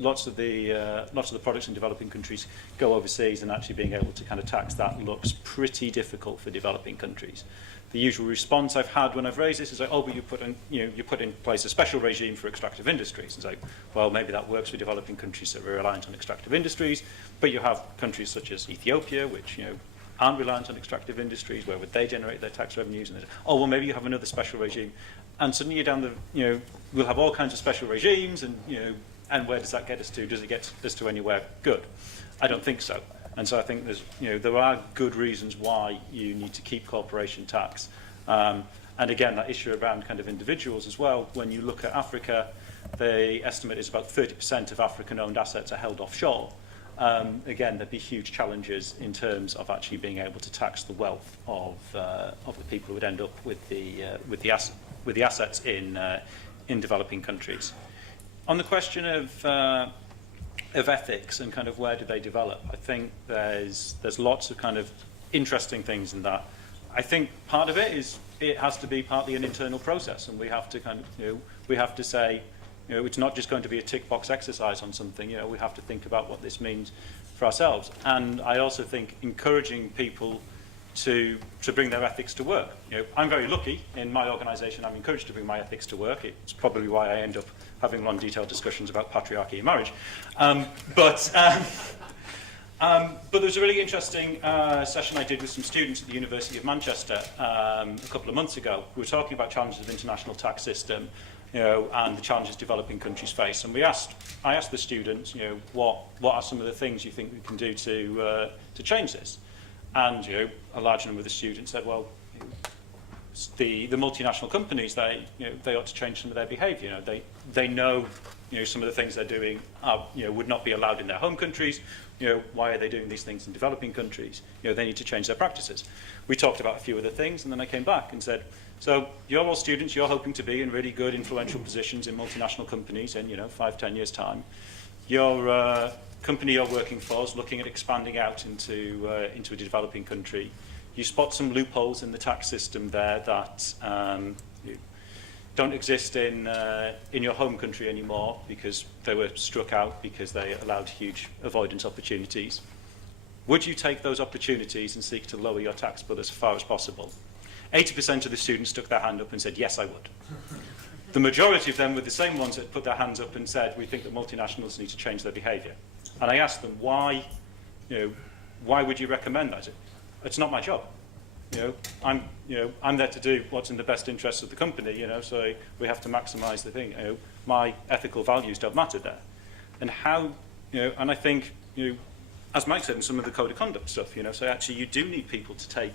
lots of the products in developing countries go overseas, and actually being able to kind of tax that looks pretty difficult for developing countries. The usual response I've had when I've raised this is like, oh, but you put in place a special regime for extractive industries. It's like, well, maybe that works for developing countries that are reliant on extractive industries, but you have countries such as Ethiopia, which aren't reliant on extractive industries. Where would they generate their tax revenues? And oh, well, maybe you have another special regime, and suddenly you're down the we'll have all kinds of special regimes, and and where does that get us to? Does it get us to anywhere good? I don't think so. And so I think there's there are good reasons why you need to keep corporation tax. And again, that issue around kind of individuals as well. When you look at Africa, the estimate is about 30% of African-owned assets are held offshore. Again, there'd be huge challenges in terms of actually being able to tax the wealth of the people who would end up with the assets in developing countries. On the question of ethics and kind of where do they develop, I think there's lots of kind of interesting things in that. I think part of it is it has to be partly an internal process, and we have to kind of we have to say. It's not just going to be a tick box exercise on something. We have to think about what this means for ourselves. And I also think encouraging people to bring their ethics to work. I'm very lucky in my organisation. I'm encouraged to bring my ethics to work. It's probably why I end up having long, detailed discussions about patriarchy in marriage. But there was a really interesting session I did with some students at the University of Manchester a couple of months ago. We were talking about challenges of the international tax system. And the challenges developing countries face. And I asked the students, what are some of the things you think we can do to change this? And a large number of the students said, well, the multinational companies, they ought to change some of their behaviour. They know some of the things they're doing would not be allowed in their home countries. Why are they doing these things in developing countries? They need to change their practices. We talked about a few other things, and then I came back and said, so you're all students, you're hoping to be in really good influential positions in multinational companies in 5-10 years time. Your company you're working for is looking at expanding out into a developing country. You spot some loopholes in the tax system there that don't exist in your home country anymore because they were struck out because they allowed huge avoidance opportunities. Would you take those opportunities and seek to lower your tax bill as far as possible? 80% of the students stuck their hand up and said, yes, I would. The majority of them were the same ones that put their hands up and said, we think that multinationals need to change their behaviour. And I asked them, why would you recommend that? It's not my job. I'm there to do what's in the best interest of the company, so we have to maximise the thing. My ethical values don't matter there. And how, and I think, as Mike said in some of the code of conduct stuff, so actually you do need people to take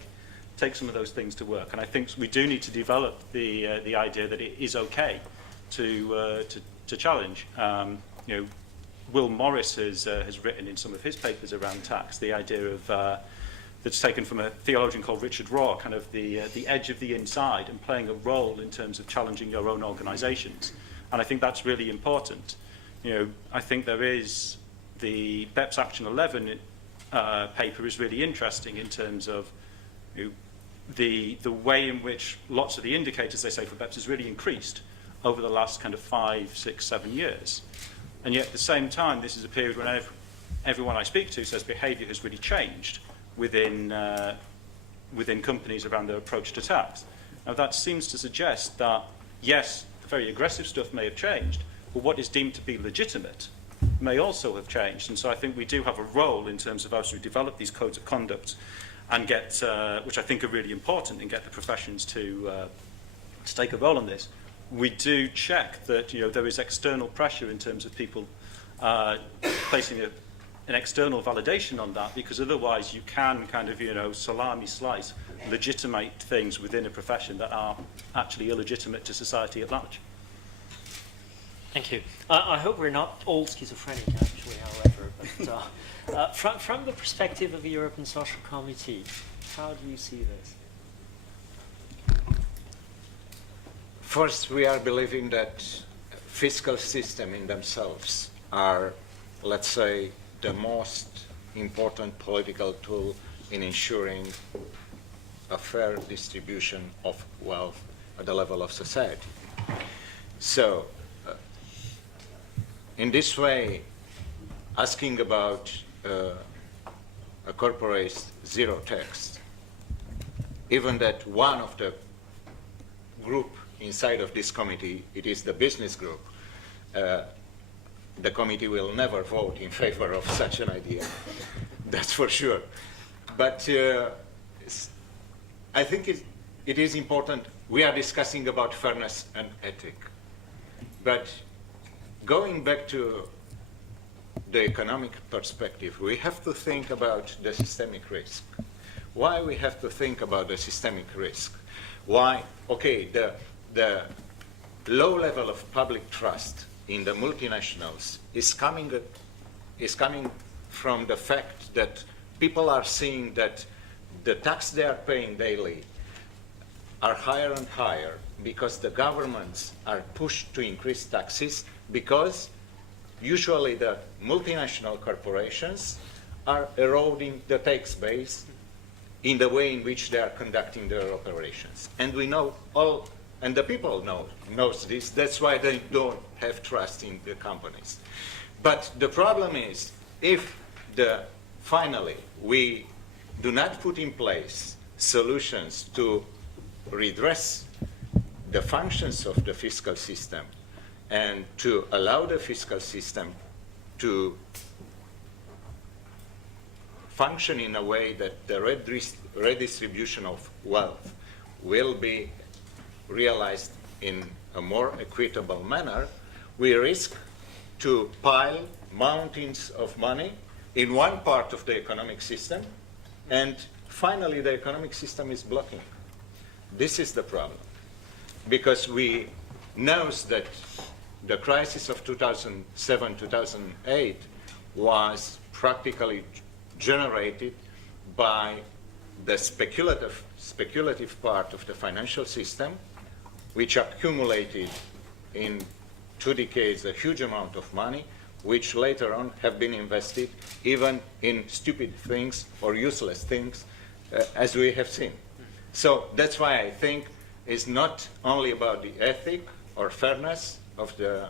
some of those things to work. And I think we do need to develop the idea that it is okay to challenge. Will Morris has written in some of his papers around tax the idea of that's taken from a theologian called Richard Rohr, kind of the edge of the inside and playing a role in terms of challenging your own organisations. And I think that's really important. I think there is the BEPS Action 11 paper is really interesting in terms of the way in which lots of the indicators they say for BEPS has really increased over the last kind of 5, 6, 7 years. And yet at the same time, this is a period when everyone I speak to says behaviour has really changed within companies around their approach to tax. Now that seems to suggest that, yes, the very aggressive stuff may have changed, but what is deemed to be legitimate may also have changed. And so I think we do have a role in terms of as we develop these codes of conduct and get, which I think are really important, and get the professions to take a role in this. We do check that there is external pressure in terms of people placing an external validation on that, because otherwise you can kind of salami slice legitimate things within a profession that are actually illegitimate to society at large. Thank you. I hope we're not all schizophrenic, actually, however. But from the perspective of the European Social Committee, how do you see this? First, we are believing that fiscal systems in themselves are, let's say, the most important political tool in ensuring a fair distribution of wealth at the level of society. So, in this way, asking about a corporate zero tax, even that one of the group inside of this committee, it is the business group, the committee will never vote in favor of such an idea. That's for sure. But I think it is important. We are discussing about fairness and ethic. But going back to the economic perspective, we have to think about the systemic risk. Why we have to think about the systemic risk? Why? Okay, the low level of public trust in the multinationals is coming from the fact that people are seeing that the tax they are paying daily are higher and higher because the governments are pushed to increase taxes, because usually the multinational corporations are eroding the tax base in the way in which they are conducting their operations. And we know all, and the people knows this, that's why they don't have trust in the companies. But the problem is, if finally we do not put in place solutions to redress the functions of the fiscal system and to allow the fiscal system to function in a way that the redistribution of wealth will be realized in a more equitable manner, we risk to pile mountains of money in one part of the economic system, and finally the economic system is blocking. This is the problem, because we know that the crisis of 2007-2008 was practically generated by the speculative part of the financial system, which accumulated in 2 decades a huge amount of money, which later on have been invested even in stupid things or useless things, as we have seen. So that's why I think is not only about the ethic or fairness of the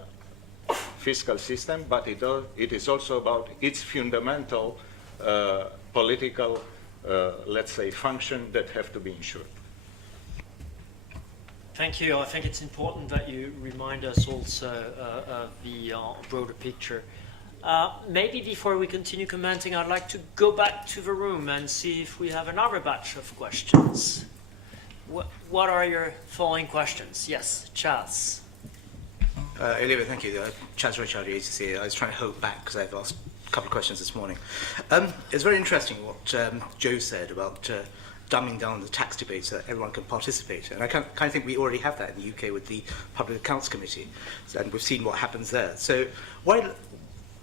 fiscal system, but it is also about its fundamental political, let's say, function that have to be ensured. Thank you. I think it's important that you remind us also of the broader picture. Maybe before we continue commenting, I'd like to go back to the room and see if we have another batch of questions. What are your following questions? Yes, Chaz. Olivier, thank you. Chaz Richard, EESC. I was trying to hold back because I've asked a couple of questions this morning. It's very interesting what Joe said about dumbing down the tax debate so that everyone can participate. And I kind of think we already have that in the UK with the Public Accounts Committee, and we've seen what happens there. So while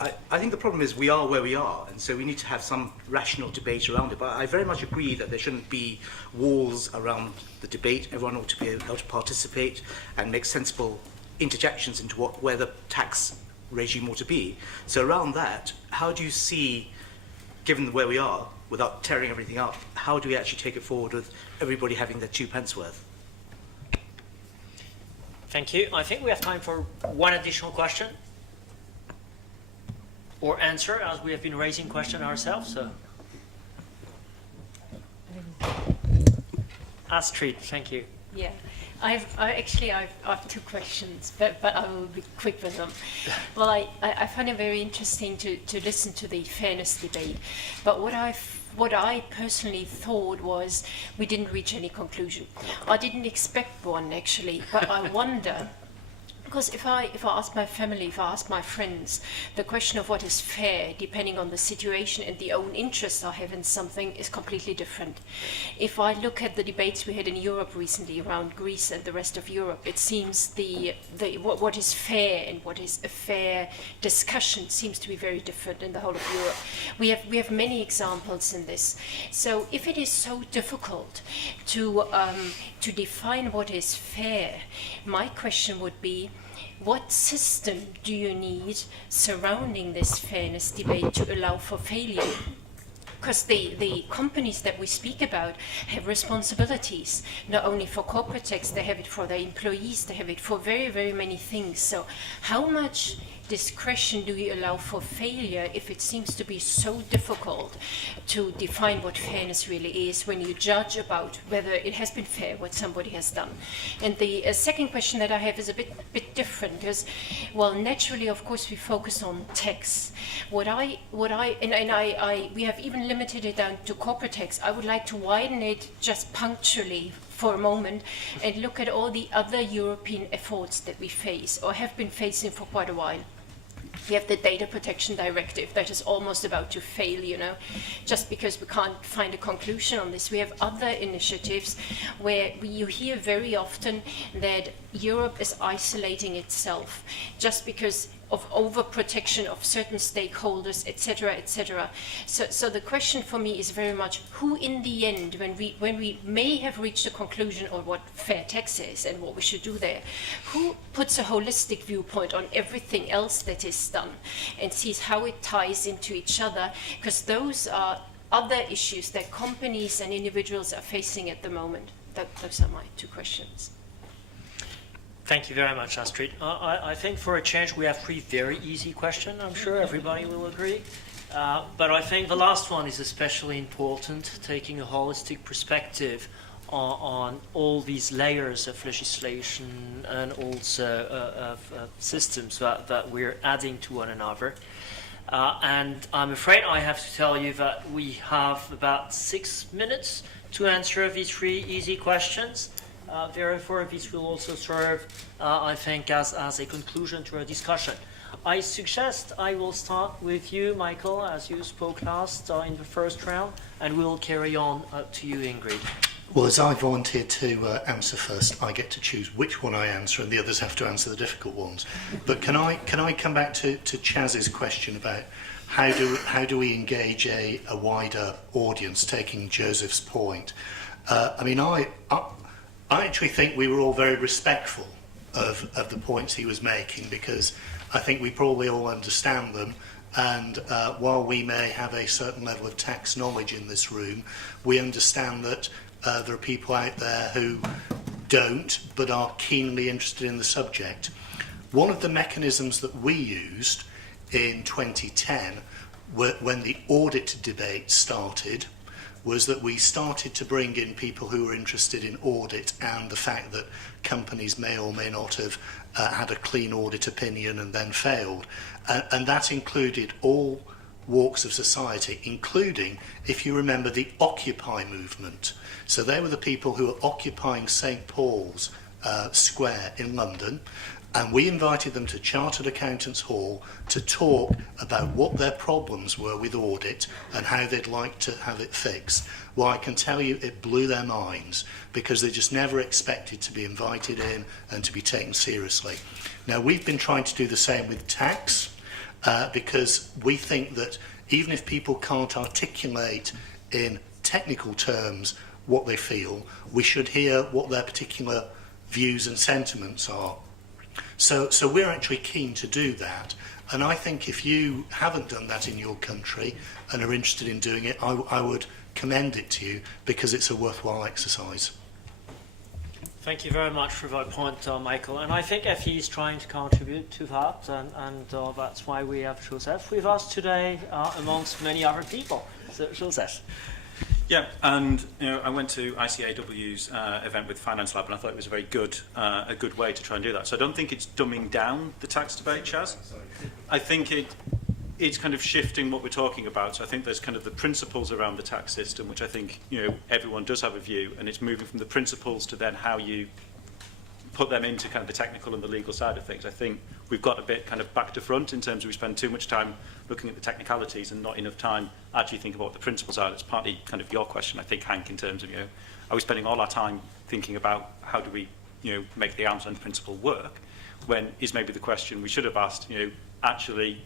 I think the problem is we are where we are, and so we need to have some rational debate around it. But I very much agree that there shouldn't be walls around the debate. Everyone ought to be able to participate and make sensible interjections into where the tax regime ought to be. So around that, how do you see, given where we are, without tearing everything up, how do we actually take it forward with everybody having their 2 pence worth? Thank you. I think we have time for one additional question. Or answer, as we have been raising questions ourselves. So. Astrid, thank you. Yeah, I have 2 questions, but I will be quick with them. Well, I find it very interesting to listen to the fairness debate, but what I personally thought was we didn't reach any conclusion. I didn't expect one actually, but I wonder. Because if I ask my family, if I ask my friends, the question of what is fair, depending on the situation and the own interest I have in something, is completely different. If I look at the debates we had in Europe recently around Greece and the rest of Europe, it seems what is fair and what is a fair discussion seems to be very different in the whole of Europe. We have many examples in this. So if it is so difficult to define what is fair, my question would be, what system do you need surrounding this fairness debate to allow for failure? Because the companies that we speak about have responsibilities, not only for corporate tax, they have it for their employees, they have it for very, very many things. So how much discretion do we allow for failure if it seems to be so difficult to define what fairness really is when you judge about whether it has been fair what somebody has done? And the second question that I have is a bit different, because, well, naturally, of course, we focus on tax. We have even limited it down to corporate tax. I would like to widen it just punctually for a moment and look at all the other European efforts that we face or have been facing for quite a while. We have the Data Protection Directive that is almost about to fail, just because we can't find a conclusion on this. We have other initiatives where you hear very often that Europe is isolating itself just because of overprotection of certain stakeholders, etc., etc. So the question for me is very much who, in the end, when we may have reached a conclusion on what fair tax is and what we should do there, who puts a holistic viewpoint on everything else that is done and sees how it ties into each other? Because those are other issues that companies and individuals are facing at the moment. Those are my 2 questions. Thank you very much, Astrid. I think for a change we have 3 very easy questions. I'm sure everybody will agree. But I think the last one is especially important, taking a holistic perspective on all these layers of legislation and also of systems that we're adding to one another. And I'm afraid I have to tell you that we have about 6 minutes to answer these 3 easy questions. Therefore, this will also serve, I think, as a conclusion to our discussion. I suggest I will start with you, Michael, as you spoke last in the first round, and we'll carry on to you, Ingrid. Well, as I volunteered to answer first, I get to choose which one I answer, and the others have to answer the difficult ones. But can I come back to Chaz's question about how do we engage a wider audience, taking Joseph's point? I actually think we were all very respectful of the points he was making, because I think we probably all understand them. And while we may have a certain level of tax knowledge in this room, we understand that there are people out there who don't, but are keenly interested in the subject. One of the mechanisms that we used in 2010, when the audit debate started, was that we started to bring in people who were interested in audit and the fact that companies may or may not have had a clean audit opinion and then failed. And that included all walks of society, including, if you remember, the Occupy movement. So they were the people who were occupying St. Paul's Square in London, and we invited them to Chartered Accountants Hall to talk about what their problems were with audit and how they'd like to have it fixed. Well, I can tell you it blew their minds, because they just never expected to be invited in and to be taken seriously. Now, we've been trying to do the same with tax, because we think that even if people can't articulate in technical terms what they feel, we should hear what their particular views and sentiments are. So we're actually keen to do that, and I think if you haven't done that in your country and are interested in doing it, I would commend it to you, because it's a worthwhile exercise. Thank you very much for that point, Michael. And I think FE is trying to contribute to that, and that's why we have Joseph with us today, amongst many other people. So, Joseph. Yeah, and I went to ICAEW's event with Finance Lab, and I thought it was a good way to try and do that. So I don't think it's dumbing down the tax debate, Chaz. I think it's kind of shifting what we're talking about. So I think there's kind of the principles around the tax system, which I think everyone does have a view, and it's moving from the principles to then how you put them into kind of the technical and the legal side of things. I think we've got a bit kind of back to front in terms of we spend too much time looking at the technicalities and not enough time actually thinking about what the principles are. That's partly kind of your question, I think, Hank, in terms of, are we spending all our time thinking about how do we, make the arm's length principle work, when is maybe the question we should have asked, actually,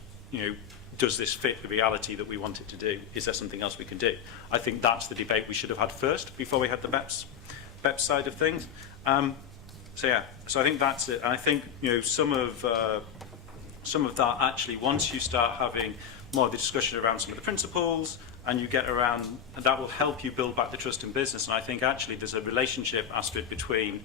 does this fit the reality that we want it to do? Is there something else we can do? I think that's the debate we should have had first before we had the BEPS side of things. So I think that's it. And I think some of that actually, once you start having more of the discussion around some of the principles, and you get around, that will help you build back the trust in business. And I think actually there's a relationship aspect between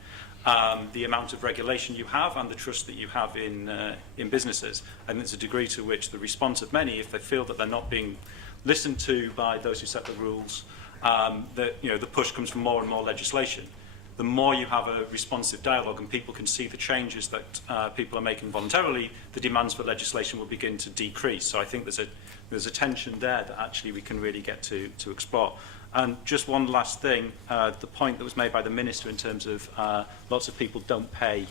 the amount of regulation you have and the trust that you have in businesses. And there's a degree to which the response of many, if they feel that they're not being listened to by those who set the rules, that the push comes from more and more legislation. The more you have a responsive dialogue and people can see the changes that people are making voluntarily, the demands for legislation will begin to decrease. So I think there's a tension there that actually we can really get to explore. And just one last thing, the point that was made by the Minister in terms of lots of people don't pay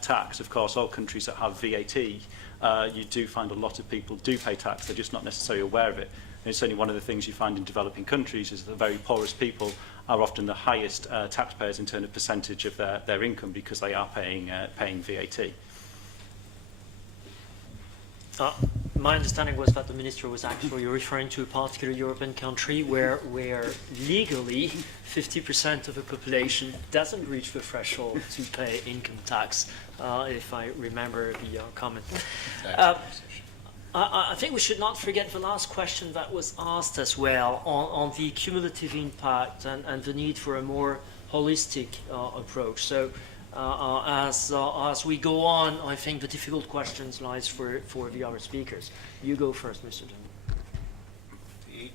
tax. Of course, all countries that have VAT, you do find a lot of people do pay tax, they're just not necessarily aware of it. And it's only one of the things you find in developing countries is that the very poorest people are often the highest taxpayers in terms of percentage of their income, because they are paying VAT. My understanding was that the Minister was actually referring to a particular European country where legally 50% of the population doesn't reach the threshold to pay income tax, if I remember the comment. I think we should not forget the last question that was asked as well on the cumulative impact and the need for a more holistic approach. So as we go on, I think the difficult questions lies for the other speakers. You go first, Mr. Dunn.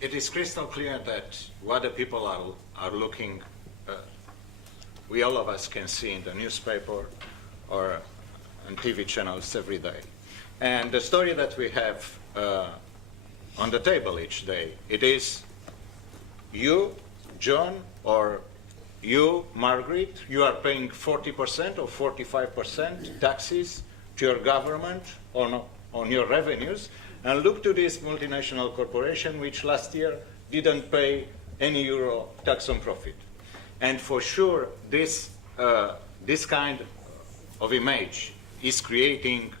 It is crystal clear that what the people are looking, we all of us can see in the newspaper or on TV channels every day. And the story that we have on the table each day, it is you, John, or you, Margaret, you are paying 40% or 45% taxes to your government on your revenues. And look to this multinational corporation which last year didn't pay any euro tax on profit. And for sure, this kind of image is creating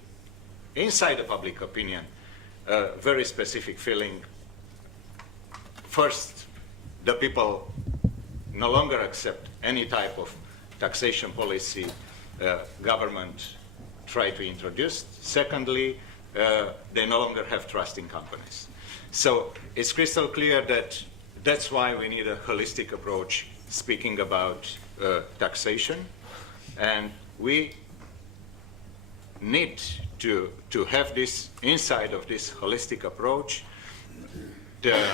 inside the public opinion a very specific feeling. First, the people no longer accept any type of taxation policy government try to introduce. Secondly, they no longer have trust in companies. So it's crystal clear that that's why we need a holistic approach, speaking about taxation, and we need to have this inside of this holistic approach the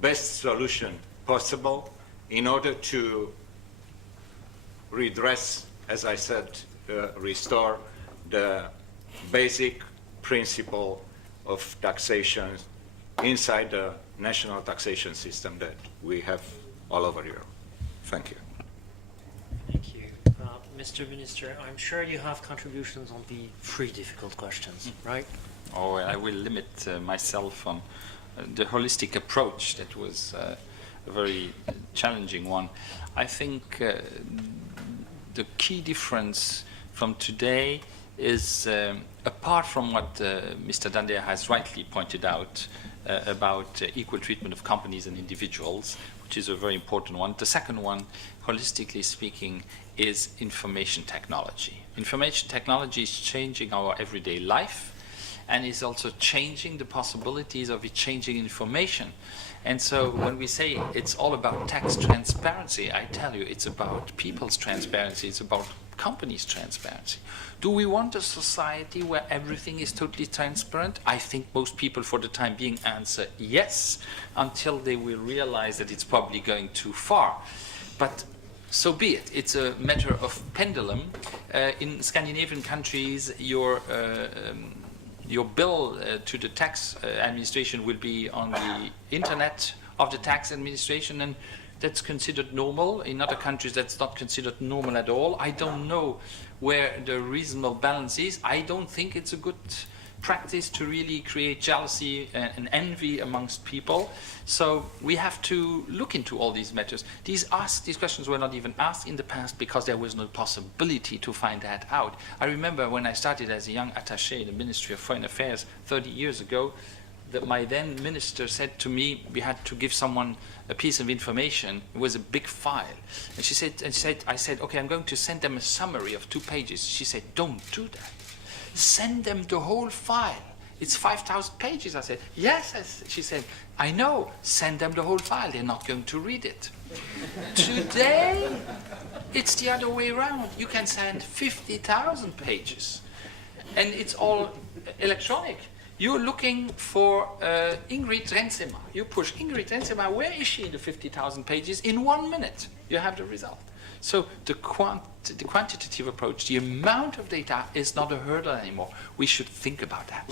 best solution possible in order to redress, as I said, restore the basic principle of taxation inside the national taxation system that we have all over Europe. Thank you. Thank you. Mr. Minister, I'm sure you have contributions on the three difficult questions, right? Oh, I will limit myself on the holistic approach. That was a very challenging one. I think the key difference from today is, apart from what Mr. Dandea has rightly pointed out about equal treatment of companies and individuals, which is a very important one. The second one, holistically speaking, is information technology. Information technology is changing our everyday life and is also changing the possibilities of it changing information. And so when we say it's all about tax transparency, I tell you it's about people's transparency, it's about companies' transparency. Do we want a society where everything is totally transparent? I think most people for the time being answer yes, until they will realize that it's probably going too far. But so be it. It's a matter of pendulum. In Scandinavian countries, your bill to the tax administration will be on the internet of the tax administration, and that's considered normal. In other countries, that's not considered normal at all. I don't know where the reasonable balance is. I don't think it's a good practice to really create jealousy and envy amongst people. So we have to look into all these matters. These questions were not even asked in the past because there was no possibility to find that out. I remember when I started as a young attaché in the Ministry of Foreign Affairs 30 years ago, that my then minister said to me, we had to give someone a piece of information. It was a big file. And I said, okay, I'm going to send them a summary of 2 pages. She said, don't do that. Send them the whole file. It's 5,000 pages. I said, yes. She said, I know. Send them the whole file. They're not going to read it. Today, it's the other way around. You can send 50,000 pages. And it's all electronic. You're looking for Ingrid Rensema. You push Ingrid Rensema. Where is she in the 50,000 pages? In 1 minute, you have the result. So the quantitative approach, the amount of data is not a hurdle anymore. We should think about that.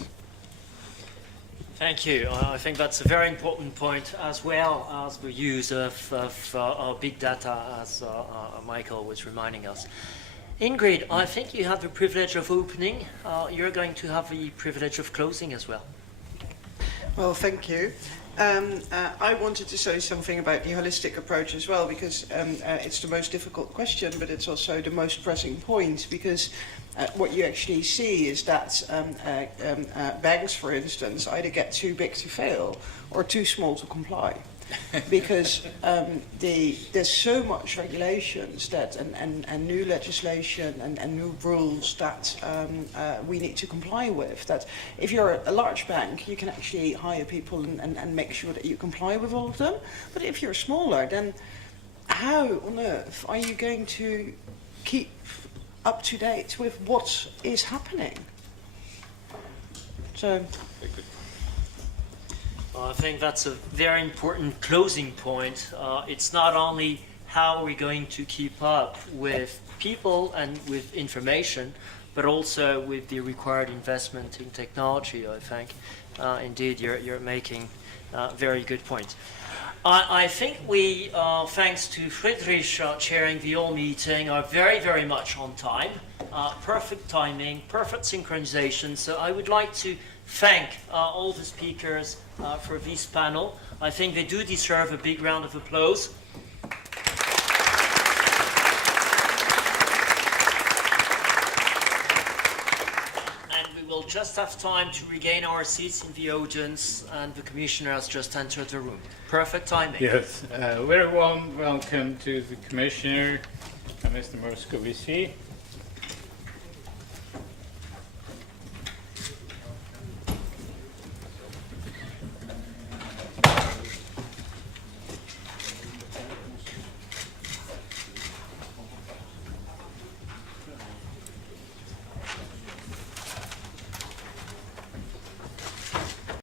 Thank you. I think that's a very important point, as well as the use of big data, as Michael was reminding us. Ingrid, I think you have the privilege of opening. You're going to have the privilege of closing as well. Well, thank you. I wanted to say something about the holistic approach as well, because it's the most difficult question, but it's also the most pressing point, because what you actually see is that banks, for instance, either get too big to fail or too small to comply. Because there's so much regulations that and new legislation and new rules that we need to comply with, that if you're a large bank, you can actually hire people and make sure that you comply with all of them. But if you're smaller, then how on earth are you going to keep up to date with what is happening? So. I think that's a very important closing point. It's not only how we're going to keep up with people and with information, but also with the required investment in technology, I think. Indeed, you're making very good points. I think we, thanks to Friedrich chairing the whole meeting, are very, very much on time. Perfect timing, perfect synchronization. So I would like to thank all the speakers for this panel. I think they do deserve a big round of applause. And we will just have time to regain our seats in the audience, and the Commissioner has just entered the room. Perfect timing. Yes, very warm welcome to the Commissioner, Mr. Moscovici.